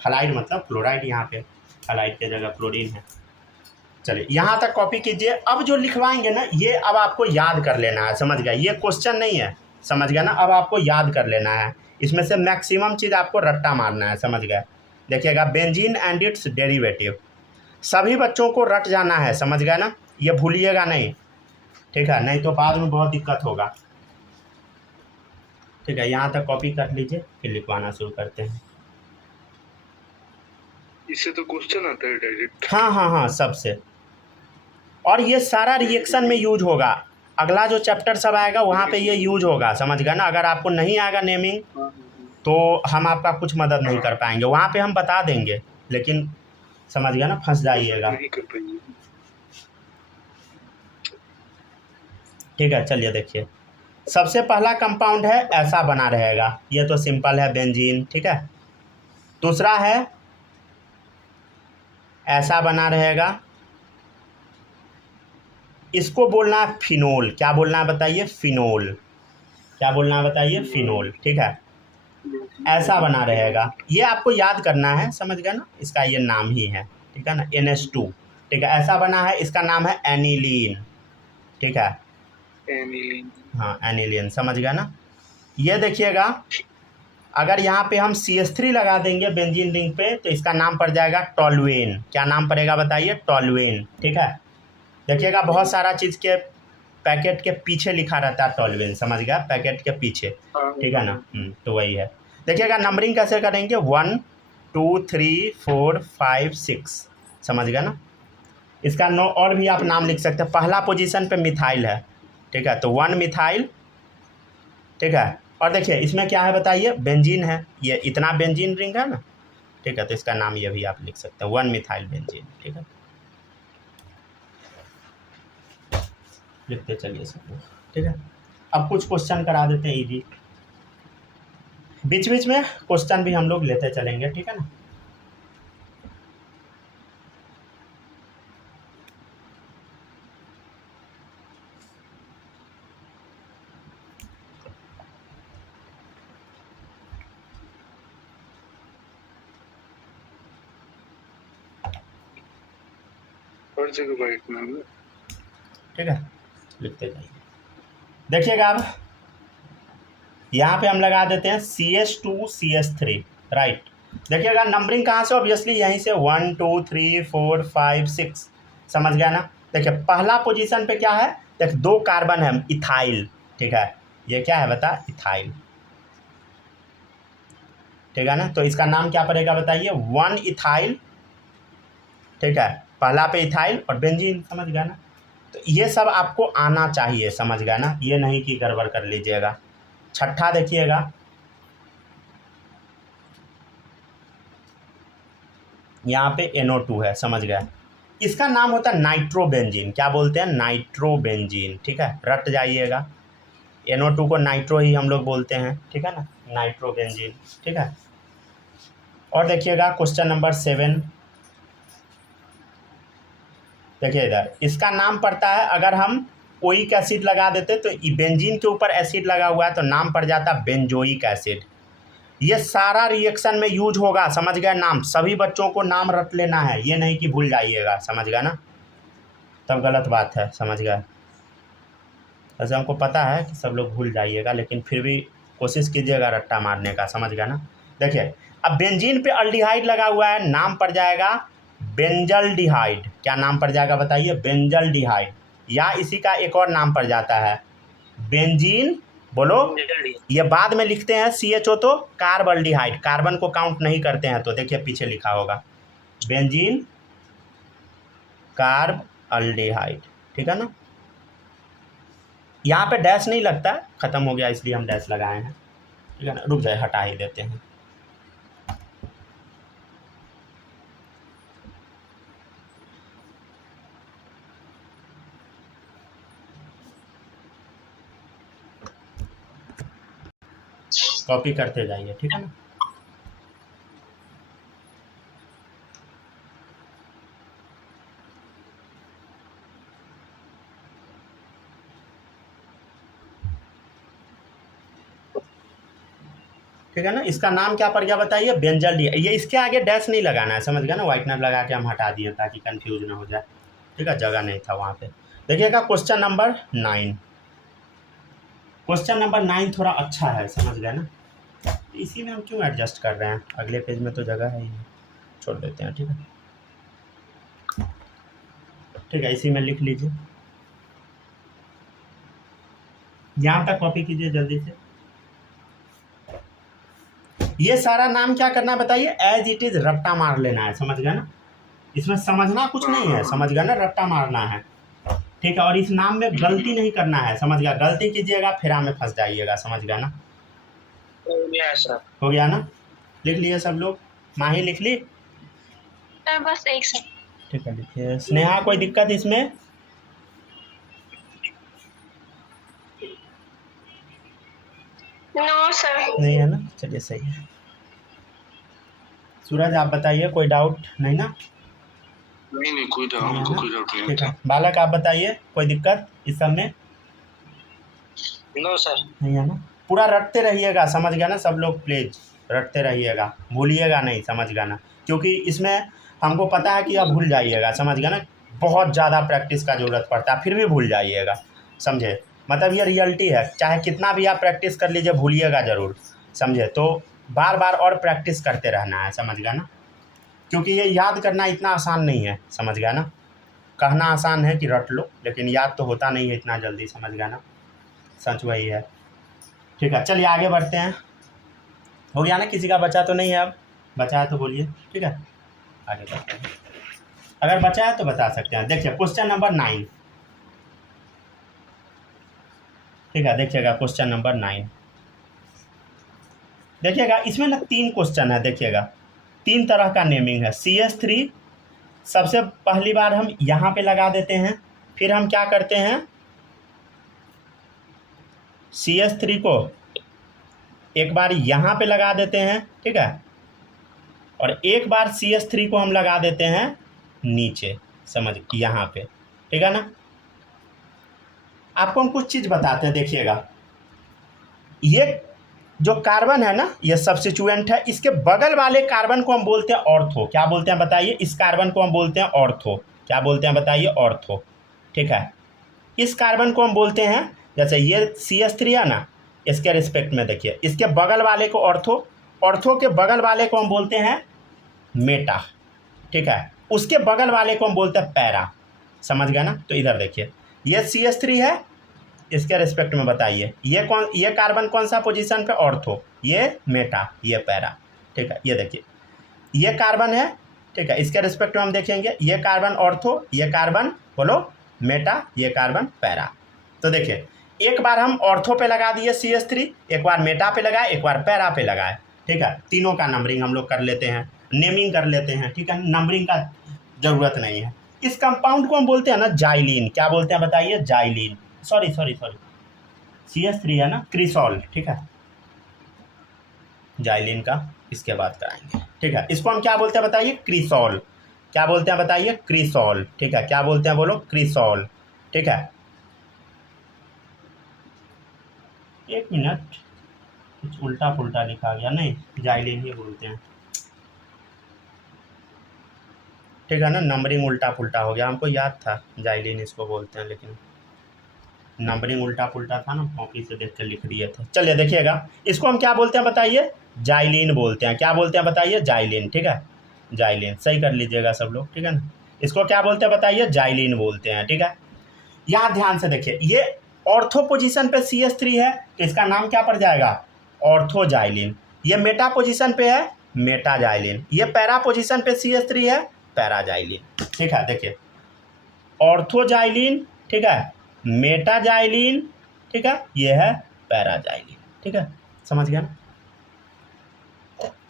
हलाइड मतलब क्लोराइड, यहाँ पे हलाइड के जगह क्लोरीन है, चलिए यहाँ तक कॉपी कीजिए। अब जो लिखवाएंगे ना ये अब आपको याद कर लेना है, समझ गए, ये क्वेश्चन नहीं है, समझ गया ना, अब आपको याद कर लेना है, इसमें से मैक्सिमम चीज़ आपको रट्टा मारना है, समझ गए। देखिएगा बेंजीन एंड इट्स डेरिवेटिव, सभी बच्चों को रट जाना है, समझ गए ना, ये भूलिएगा नहीं, ठीक है, नहीं तो बाद में बहुत दिक्कत होगा, ठीक है। यहाँ तक कॉपी कर लीजिए, फिर लिखवाना शुरू करते हैं। इससे तो क्वेश्चन आता है डायरेक्ट। हाँ हाँ हाँ, सबसे, और ये सारा रिएक्शन में यूज होगा, अगला जो चैप्टर सब आएगा वहाँ पे ये यूज होगा, समझ गए ना। अगर आपको नहीं आएगा नेमिंग तो हम आपका कुछ मदद नहीं कर पाएंगे, वहाँ पे हम बता देंगे, लेकिन समझ गया ना, फंस जाइएगा, नहीं कर पाएंगे। ठीक है। चलिए देखिए, सबसे पहला कंपाउंड है ऐसा बना रहेगा, ये तो सिंपल है, बेंजीन, ठीक है। दूसरा है ऐसा बना रहेगा, इसको बोलना है फिनोल, क्या बोलना है बताइए, फिनोल, क्या बोलना है बताइए, फिनोल, ठीक है। ऐसा बना रहेगा, ये आपको याद करना है, समझ गए ना, इसका ये नाम ही है, ठीक है ना, NH2, ठीक है। ऐसा बना है, इसका नाम है एनिलीन, ठीक है, एनिलीन, हाँ एनिलीन, समझ गया ना। ये देखिएगा, अगर यहाँ पे हम CH3 लगा देंगे बेंजीन रिंग पे तो इसका नाम पड़ जाएगा टॉलुएन, क्या नाम पड़ेगा बताइए, टॉलुएन, ठीक है। देखिएगा बहुत सारा चीज़ के पैकेट के पीछे लिखा रहता है टॉलुएन, समझ गया, पैकेट के पीछे, ठीक है ना, तो वही है। देखिएगा नंबरिंग कैसे करेंगे, 1 2 3 4 5 6, समझ गया ना। इसका नो और भी आप नाम लिख सकते हैं, पहला पोजीशन पे मिथाइल है, ठीक है, तो 1 मिथाइल, ठीक है। और देखिए इसमें क्या है बताइए, बेंजीन है, ये इतना बेंजीन रिंग है ना, ठीक है, तो इसका नाम ये भी आप लिख सकते हैं, 1 मिथाइल बेंजीन, ठीक है, लिखते चलिए सब, ठीक है। अब कुछ क्वेश्चन करा देते हैं इजी, बीच बीच में क्वेश्चन भी हम लोग लेते चलेंगे, ठीक है ना। हर जगह बैठना है, ठीक है, लिखते जाइए। देखिएगा अब यहाँ पे हम लगा देते हैं CH2 CH3, राइट। देखिएगा नंबरिंग कहाँ से, ऑब्वियसली यहीं से 1 2 3 4 5 6, समझ गया ना। देखिए पहला पोजीशन पे क्या है, देख 2 कार्बन है, इथाइल, ठीक है, ये क्या है बता, इथाइल, ठीक है ना। तो इसका नाम क्या पड़ेगा बताइए, 1 इथाइल, ठीक है, पहला पे इथाइल और बेंजीन, समझ गया ना। तो ये सब आपको आना चाहिए, समझ गया ना, ये नहीं कि गड़बड़ कर लीजिएगा। छठा देखिएगा, यहाँ पे NO2 है, समझ गया, इसका नाम होता है नाइट्रोबेंजीन, क्या बोलते हैं, नाइट्रोबेंजीन, ठीक है, रट जाइएगा, NO2 को नाइट्रो ही हम लोग बोलते हैं, ठीक है ना, नाइट्रोबेंजीन, ठीक है। और देखिएगा क्वेश्चन नंबर 7, देखिए इधर इसका नाम पड़ता है, अगर हम ओइक एसिड लगा देते तो बेंजीन के ऊपर एसिड लगा हुआ है तो नाम पड़ जाता बेंजोइक एसिड। ये सारा रिएक्शन में यूज होगा, समझ गए, नाम सभी बच्चों को नाम रट लेना है, ये नहीं कि भूल जाइएगा, समझ गया ना, तब गलत बात है, समझ गए। वैसे हमको पता है कि सब लोग भूल जाइएगा, लेकिन फिर भी कोशिश कीजिएगा रट्टा मारने का, समझ गया ना। देखिए अब बेंजीन पे अल्डिहाइड लगा हुआ है, नाम पड़ जाएगा बेंजल्डिहाइड, क्या नाम पड़ जाएगा बताइए, बेंजल्डिहाइड, या इसी का एक और नाम पड़ जाता है बेंजीन, बोलो, ये बाद में लिखते हैं CHO तो कार्बल्डिहाइड, कार्बन को काउंट नहीं करते हैं, तो देखिए पीछे लिखा होगा बेंजीन कार्ब अल्डिहाइड, ठीक है ना। यहाँ पे डैश नहीं लगता, खत्म हो गया इसलिए हम डैश लगाए हैं, ठीक है ना, रुक जाए, हटा ही देते हैं। कॉपी करते जाइए, ठीक है ना। ठीक है ना, इसका नाम क्या पड़ गया बताइए, बेंजल डी, ये इसके आगे डैश नहीं लगाना है, समझ गया ना, व्हाइटनर लगा के हम हटा दिए ताकि कंफ्यूज ना हो जाए। ठीक है, जगह नहीं था वहाँ पे। देखिएगा क्वेश्चन नंबर 9। क्वेश्चन नंबर 9 थोड़ा अच्छा है, समझ गए ना। इसी में हम क्यों एडजस्ट कर रहे हैं, अगले पेज में तो जगह है ही नहीं, छोड़ देते हैं। ठीक है, ठीक है, इसी में लिख लीजिए, यहाँ तक कॉपी कीजिए जल्दी से। ये सारा नाम क्या करना है बताइए, एज इट इज रट्टा मार लेना है, समझ गए ना। इसमें समझना कुछ नहीं है, समझ गए ना, रट्टा मारना है। ठीक है, और इस नाम में गलती नहीं करना है, समझ गया। गलती कीजिएगा फिर में फंस जाइएगा, समझ गया ना। हो गया सर। हो गया ना, लिख लिए सब लोग। माही लिख ली? सर बस एक सेकंड। ठीक है, लिखिए। स्नेहा कोई दिक्कत इसमें? No sir. नहीं है ना, चलिए सही है। सूरज आप बताइए, कोई डाउट नहीं ना? नहीं कोई डाउट, नहीं है हमको ना? कोई डाउट नहीं ठीक था। है, बालक आप बताइए, कोई दिक्कत इस सब में? No sir. नहीं है ना। पूरा रटते रहिएगा, समझ गया ना सब लोग, प्लीज रटते रहिएगा, भूलिएगा नहीं, समझ गया ना। क्योंकि इसमें हमको पता है कि आप भूल जाइएगा, समझ गया ना। बहुत ज़्यादा प्रैक्टिस का ज़रूरत पड़ता है, फिर भी भूल जाइएगा, समझे। मतलब ये रियलिटी है, चाहे कितना भी आप प्रैक्टिस कर लीजिए भूलिएगा ज़रूर, समझे। तो बार बार और प्रैक्टिस करते रहना है, समझ गया ना। क्योंकि ये याद करना इतना आसान नहीं है, समझ गया ना। कहना आसान है कि रट लो, लेकिन याद तो होता नहीं है इतना जल्दी, समझ गया ना। सच वही है। ठीक है, चलिए आगे बढ़ते हैं। हो गया ना, किसी का बचा तो नहीं है? अब बचा है तो बोलिए। ठीक है, आगे बढ़ते हैं। अगर बचा है तो बता सकते हैं। देखिए क्वेश्चन नंबर 9। ठीक है, देखिएगा क्वेश्चन नंबर 9। देखिएगा इसमें ना 3 क्वेश्चन है। देखिएगा 3 तरह का नेमिंग है। CS3 सबसे पहली बार हम यहाँ पे लगा देते हैं, फिर हम क्या करते हैं, CS3 को एक बार यहाँ पे लगा देते हैं, ठीक है, और एक बार CS3 को हम लगा देते हैं नीचे, समझ, यहाँ पे, ठीक है ना। आपको हम कुछ चीज़ बताते हैं, देखिएगा। ये जो कार्बन है ना, ये सब्स्टिट्यूएंट है, इसके बगल वाले कार्बन को हम बोलते हैं ऑर्थो। क्या बोलते हैं बताइए? इस कार्बन को हम बोलते हैं ऑर्थो। क्या बोलते हैं बताइए? ऑर्थो। ठीक है, इस कार्बन को हम बोलते हैं, जैसे ये CS3 है ना, इसके रिस्पेक्ट में देखिए, इसके बगल वाले को ऑर्थो, ऑर्थो के बगल वाले को हम बोलते हैं मेटा। ठीक है, उसके बगल वाले को हम बोलते हैं पैरा, समझ गए ना। तो इधर देखिए, ये CS3 है, इसके रिस्पेक्ट में बताइए ये कार्बन कौन सा पोजीशन पे? ऑर्थो। ये मेटा, ये पैरा। ठीक है, ये देखिए ये कार्बन है, ठीक है, इसके रिस्पेक्ट में हम देखेंगे, ये कार्बन ऑर्थो, ये कार्बन बोलो मेटा, ये कार्बन पैरा। तो देखिए एक बार हम ऑर्थो पे लगा दिए CS3, एक बार मेटा पे लगाए, एक बार पैरा पे लगाए। ठीक है, तीनों का नंबरिंग हम लोग कर लेते हैं, नेमिंग कर लेते हैं। ठीक है, नंबरिंग का ज़रूरत नहीं है। इस कंपाउंड को हम बोलते हैं ना जाइलिन। क्या बोलते हैं बताइए? जाइलिन। सॉरी CS3 है ना, क्रिसॉल। ठीक है, जाइलिन का इसके बाद कराएंगे। ठीक है, इसको हम क्या बोलते हैं बताइए? क्रिसॉल। क्या बोलते हैं बताइए? क्रिसॉल। ठीक है, क्या बोलते हैं बोलो? क्रिसॉल। ठीक है, एक मिनट, कुछ उल्टा पुल्टा लिखा गया, नहीं जाइलिन ही बोलते हैं। ठीक है ना, नंबरिंग उल्टा पुल्टा हो गया, हमको याद था जाइलिन इसको बोलते हैं, लेकिन नंबरिंग उल्टा पुल्टा था ना, कॉपी से देख कर लिख दिए थे। चलिए देखिएगा, इसको हम क्या बोलते हैं बताइए? जाइलिन बोलते हैं। क्या बोलते हैं बताइए? जाइलिन। ठीक है, जाइलिन सही कर लीजिएगा सब लोग, ठीक है ना। इसको क्या बोलते हैं बताइए? जाइलिन बोलते हैं। ठीक है, यहाँ ध्यान से देखिए, ये ऑर्थो पोजीशन पे CS3 है, तो इसका नाम क्या पड़ जाएगा? Ortho xylene. ये मेटा पोजीशन पे है, मेटा जाइलिन। ये पैरा पोजीशन पे CS3 है, पैरा जाइलिन। ठीक है, देखिए ऑर्थो जाइलिन, ठीक है, मेटा जाइलिन, ठीक है, ये है पैरा जाइलिन। ठीक है, समझ गया ना।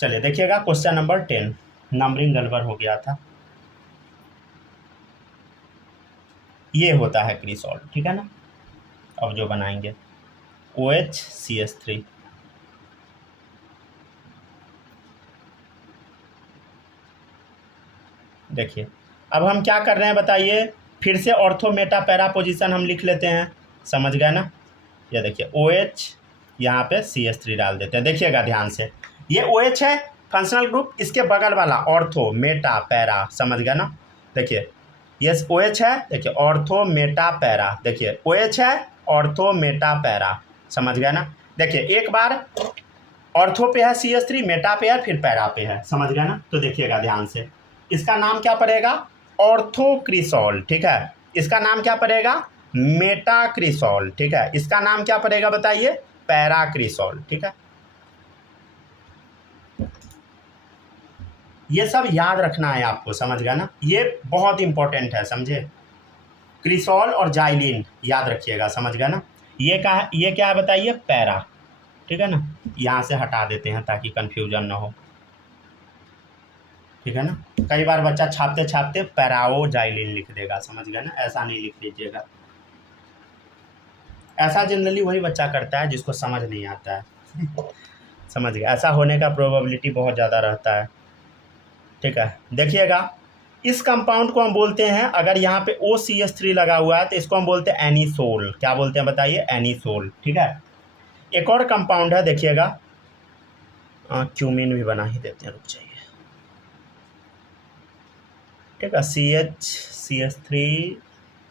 चलिए देखिएगा क्वेश्चन नंबर 10, नंबरिंग गड़बड़ हो गया था। ये होता है क्रिसॉल। ठीक है ना, अब जो बनाएंगे OHCS3। देखिए अब हम क्या कर रहे हैं बताइए? फिर से ऑर्थो मेटा पैरा पोजीशन हम लिख लेते हैं, समझ गए ना। ये देखिए OH, यहाँ पे CS3 डाल देते हैं। देखिएगा ध्यान से, ये OH है फंक्शनल ग्रुप, इसके बगल वाला ऑर्थो मेटा पैरा, समझ गया ना। देखिए ये OH है, देखिए ऑर्थो मेटा पैरा, देखिए OH है ऑर्थो मेटा पैरा, समझ गए ना। देखिए एक बार ऑर्थो पे है CH3, मेटा पे है, फिर पैरा पे है, समझ गए ना। तो देखिएगा ध्यान से, इसका नाम क्या पड़ेगा, ऑर्थोक्रिसॉल, ठीक है। इसका नाम क्या पड़ेगा, मेटाक्रिसॉल, ठीक है। इसका नाम क्या पड़ेगा बताइए, पैराक्रिसॉल, ठीक है। ये सब याद रखना है आपको, समझ गया ना, ये बहुत इंपॉर्टेंट है, समझे। क्रिसॉल और जाइलिन याद रखिएगा, समझ गया ना। ये क्या है बताइए, पैरा, ठीक है ना। यहाँ से हटा देते हैं ताकि कंफ्यूजन ना हो, ठीक है ना। कई बार बच्चा छापते छापते पैराओ जाइलिन लिख देगा, समझ गया ना, ऐसा नहीं लिख लीजिएगा। ऐसा जनरली वही बच्चा करता है जिसको समझ नहीं आता है समझ गया, ऐसा होने का प्रोबेबिलिटी बहुत ज़्यादा रहता है, ठीक है। देखिएगा इस कंपाउंड को हम बोलते हैं, अगर यहाँ पे OCH3 लगा हुआ है तो इसको हम बोलते हैं एनिसोल। क्या बोलते हैं बताइए, एनिसोल, ठीक है। एक और कंपाउंड है, देखिएगा, क्यूमिन भी बना ही देते हैं, रुक जाइए, ठीक है। CH3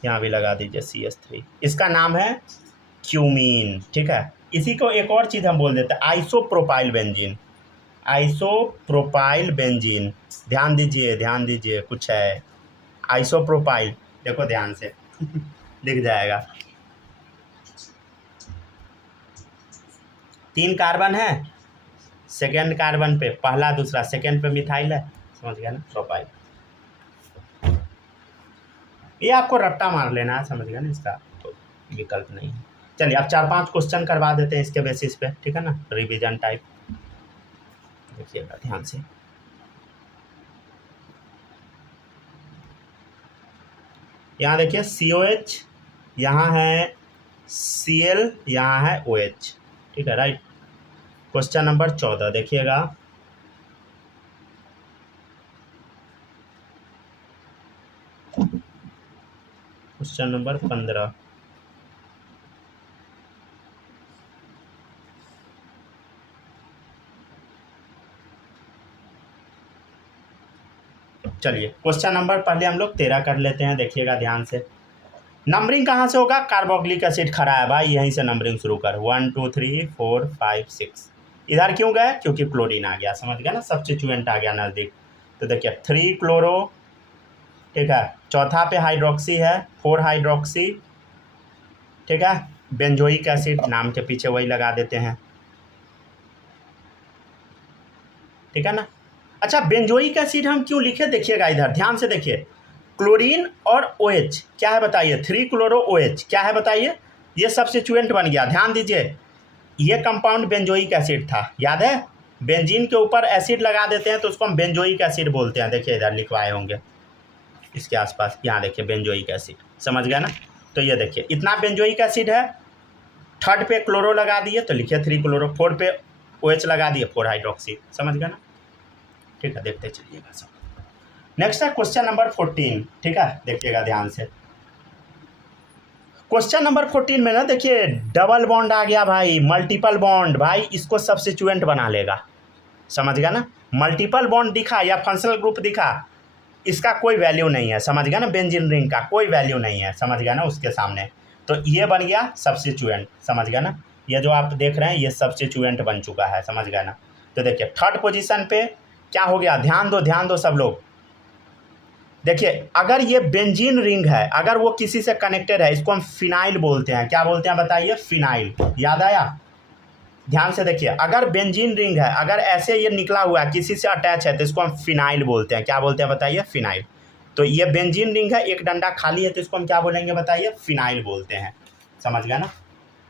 यहाँ भी लगा दीजिए, CH3, इसका नाम है क्यूमीन, ठीक है। इसी को एक और चीज़ हम बोल देते हैं, आइसोप्रोपाइल बेंजीन, आइसोप्रोपाइल बेंजीन, ध्यान दीजिए कुछ है आइसोप्रोपाइल, देखो ध्यान से दिख जाएगा। 3 कार्बन है, सेकेंड कार्बन पे पहला दूसरा, सेकेंड पे मिथाइल है, समझ गया ना, प्रोपाइल। ये आपको रट्टा मार लेना है, समझ गया ना, इसका तो विकल्प नहीं है। चलिए अब 4-5 क्वेश्चन करवा देते हैं इसके बेसिस पे, ठीक है ना, रिवीजन टाइप, देखिएगा ध्यान से। यहाँ देखिए COH, यहाँ है Cl, यहाँ है OH, ठीक है, राइट। क्वेश्चन नंबर 14 देखिएगा, क्वेश्चन नंबर 15, चलिए क्वेश्चन नंबर पहले हम लोग 13 कर लेते हैं, देखिएगा ध्यान से। नंबरिंग कहाँ से होगा, कार्बोक्सिलिक एसिड खड़ा है भाई, यहीं से नंबरिंग शुरू कर, 1 2 3 4 5 6। इधर क्यों गए, क्योंकि क्लोरीन आ गया, समझ गया ना, सब्स्टिट्यूएंट आ गया नज़दीक। तो देखिए 3 क्लोरो, ठीक है, चौथा पे हाइड्रोक्सी है, 4 हाइड्रोक्सी, ठीक है। बेंजोइक एसिड, नाम के पीछे वही लगा देते हैं, ठीक है ना। अच्छा, बेंजोइक एसिड हम क्यों लिखे, देखिएगा इधर ध्यान से देखिए, क्लोरीन और OH क्या है बताइए, 3 क्लोरो OH क्या है बताइए, ये सब्स्टिट्यूएंट बन गया। ध्यान दीजिए, ये कंपाउंड बेंजोइक एसिड था, याद है, बेंजीन के ऊपर एसिड लगा देते हैं तो उसको हम बेंजोइक एसिड बोलते हैं। देखिए इधर लिखवाए होंगे इसके आसपास, यहाँ देखिए बेंजोइक एसिड, समझ गया ना। तो ये देखिए इतना बेंजोइक एसिड है, थर्ड पे क्लोरो लगा दिए तो लिखिए 3 क्लोरो, 4 पे OH लगा दिए 4 हाइड्रोक्सी, समझ गया ना, ठीक है। देखते चलिएगा सब। नेक्स्ट है क्वेश्चन नंबर 14, ठीक है, देखिएगा ध्यान से। क्वेश्चन नंबर 14 में ना देखिए डबल बॉन्ड आ गया भाई, मल्टीपल बॉन्ड, भाई इसको सब्स्टिट्यूएंट बना लेगा, समझ गया ना। मल्टीपल बॉन्ड दिखा या फंक्शनल ग्रुप दिखा, इसका कोई वैल्यू नहीं है, समझ गया ना, बेंजीन रिंग का कोई वैल्यू नहीं है, समझ गया ना, उसके सामने। तो ये बन गया सब्स्टिट्यूएंट, समझ गया ना। ये जो आप देख रहे हैं ये सब्स्टिट्यूएंट बन चुका है, समझ गया ना। तो देखिए थर्ड पोजीशन पे क्या हो गया, ध्यान दो सब लोग। देखिए अगर ये बेंजीन रिंग है, अगर वो किसी से कनेक्टेड है, इसको हम फिनाइल बोलते हैं। क्या बोलते हैं बताइए, फिनाइल, याद आया। ध्यान से देखिए, अगर बेंजीन रिंग है, अगर ऐसे ये निकला हुआ है किसी से अटैच है तो इसको हम फिनाइल बोलते हैं। क्या बोलते हैं बताइए, फिनाइल। तो ये बेंजीन रिंग है, एक डंडा खाली है तो इसको हम क्या बोलेंगे बताइए, फिनाइल बोलते हैं, समझ गया ना।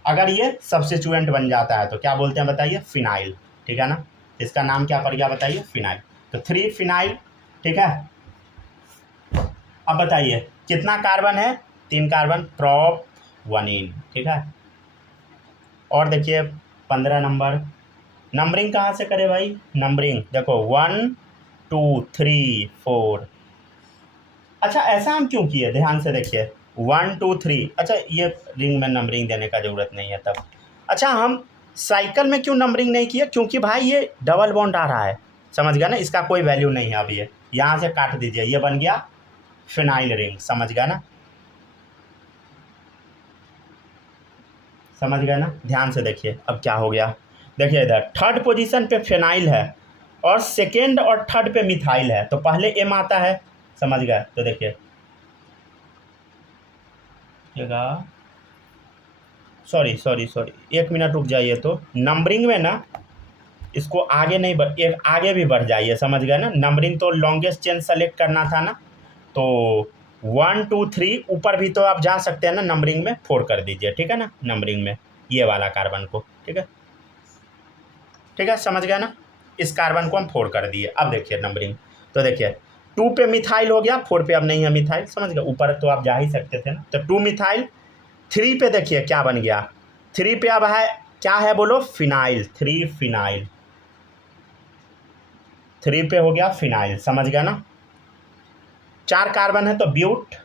अगर ये सब्स्टिट्यूएंट बन जाता है तो क्या बोलते हैं बताइए, फिनाइल, ठीक है ना। इसका नाम क्या पड़ गया बताइए, फिनाइल। तो 3 फिनाइल, ठीक है। अब बताइए कितना कार्बन है, 3 कार्बन, प्रोप 1इन, ठीक है। और देखिए 15 नंबर, नंबरिंग कहाँ से करे भाई, नंबरिंग देखो 1 2 3 4। अच्छा ऐसा हम क्यों किए, ध्यान से देखिए 1 2 3। अच्छा ये रिंग में नंबरिंग देने का ज़रूरत नहीं है तब। अच्छा हम साइकिल में क्यों नंबरिंग नहीं किया, क्योंकि भाई ये डबल बॉन्ड आ रहा है, समझ गया ना, इसका कोई वैल्यू नहीं है। अब ये यहाँ से काट दीजिए, ये बन गया फिनाइल रिंग, समझ गया ना, समझ गए ना। ध्यान से देखिए अब क्या हो गया, देखिए इधर थर्ड पोजीशन पे फिनाइल है और सेकेंड और थर्ड पे मिथाइल है, तो पहले एम आता है, समझ गए। तो देखिए सॉरी 1 मिनट रुक जाइए। तो नंबरिंग में ना इसको आगे नहीं आगे भी बढ़ जाइए, समझ गए ना। नंबरिंग तो लॉन्गेस्ट चेन सेलेक्ट करना था ना, तो 1 2 3 ऊपर भी तो आप जा सकते हैं ना, नंबरिंग में 4 कर दीजिए, ठीक है ना, नंबरिंग में ये वाला कार्बन को, ठीक है, समझ गया ना। इस कार्बन को हम 4 कर दिए। अब देखिए नंबरिंग, तो देखिए 2 पे मिथाइल हो गया, 4 पे अब नहीं है मिथाइल, समझ गए। ऊपर तो आप जा ही सकते थे ना, तो 2 मिथाइल। 3 पे देखिए क्या बन गया, 3 पे अब है क्या है बोलो, फिनाइल, 3 फिनाइल, 3 पे हो गया फिनाइल, समझ गया ना। 4 कार्बन है तो ब्यूट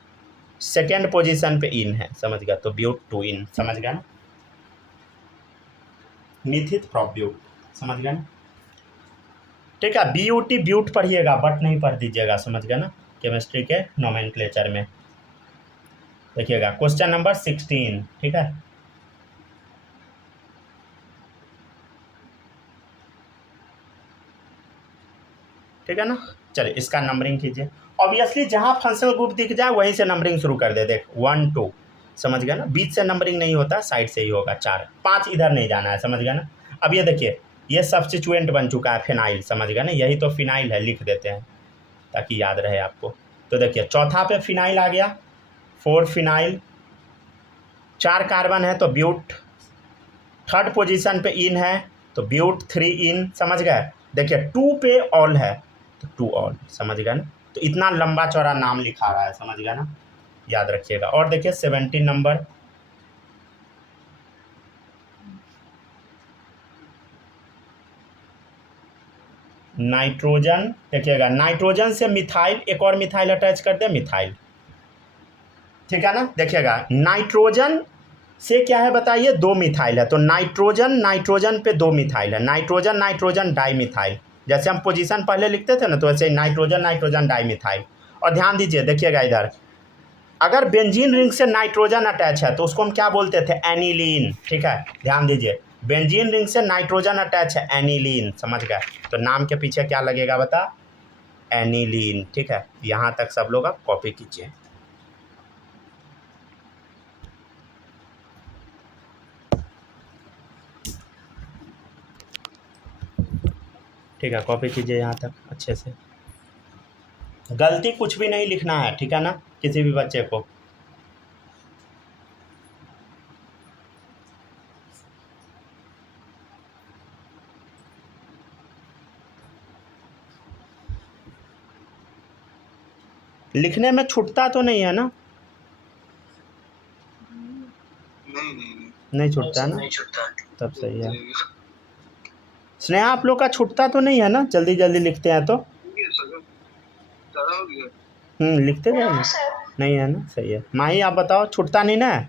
सेकेंड पोजीशन पे इन है, समझ गया, तो ब्यूट 2 इन, समझ गया ना, मिथित प्रोब्यूट, समझ गया ना, ठीक है। BUT ब्यूट पढ़िएगा, बट नहीं पढ़ दीजिएगा, समझ गया ना, केमिस्ट्री के नोमेनक्लेचर में। देखिएगा क्वेश्चन नंबर 16, ठीक है। ठीक है ना, चलिए इसका नंबरिंग कीजिए। ऑब्वियसली जहाँ फंक्शनल ग्रुप दिख जाए वहीं से नंबरिंग शुरू कर दे, देख 1 2, समझ गया ना, बीच से नंबरिंग नहीं होता, साइड से ही होगा। 4 5 इधर नहीं जाना है, समझ गया ना। अब ये देखिए ये सब्स्टिट्यूएंट बन चुका है फिनाइल, समझ गया ना, यही तो फिनाइल है, लिख देते हैं ताकि याद रहे आपको। तो देखिए चौथा पे फिनाइल आ गया, 4 फिनाइल, 4 कार्बन है तो ब्यूट, थर्ड पोजीशन पे इन है तो ब्यूट 3 इन, समझ गए। देखिए 2 पे ऑल है तो 2 ऑल, समझ गया ना। तो इतना लंबा चौड़ा नाम लिखा रहा है, समझ गया ना, याद रखिएगा। और देखिए 17 नंबर, नाइट्रोजन, देखिएगा नाइट्रोजन से मिथाइल, एक और मिथाइल अटैच कर दे, मिथाइल, ठीक है ना। देखिएगा नाइट्रोजन से क्या है बताइए, 2 मिथाइल है, तो नाइट्रोजन पे 2 मिथाइल है, नाइट्रोजन डाई मिथाइल, जैसे हम पोजीशन पहले लिखते थे ना, तो वैसे नाइट्रोजन डाई मिथाइल। और ध्यान दीजिए, देखिएगा इधर अगर बेंजीन रिंग से नाइट्रोजन अटैच है तो उसको हम क्या बोलते थे, एनिलीन, ठीक है। ध्यान दीजिए बेंजीन रिंग से नाइट्रोजन अटैच है, एनिलीन, समझ गए। तो नाम के पीछे क्या लगेगा बता, एनिलीन, ठीक है। यहाँ तक सब लोग आप कॉपी कीजिए। ठीक है, कॉपी कीजिए यहाँ तक अच्छे से, गलती कुछ भी नहीं लिखना है, ठीक है ना, किसी भी बच्चे को। लिखने में छूटता तो नहीं है ना, नहीं छूटता है ना, नहीं छूटता, तब सही है। स्नेहा आप लोग का छूटता तो नहीं है ना, जल्दी जल्दी लिखते हैं तो, लिखते जाए ना, नहीं है ना, सही है। माही आप बताओ, छूटता नहीं ना है?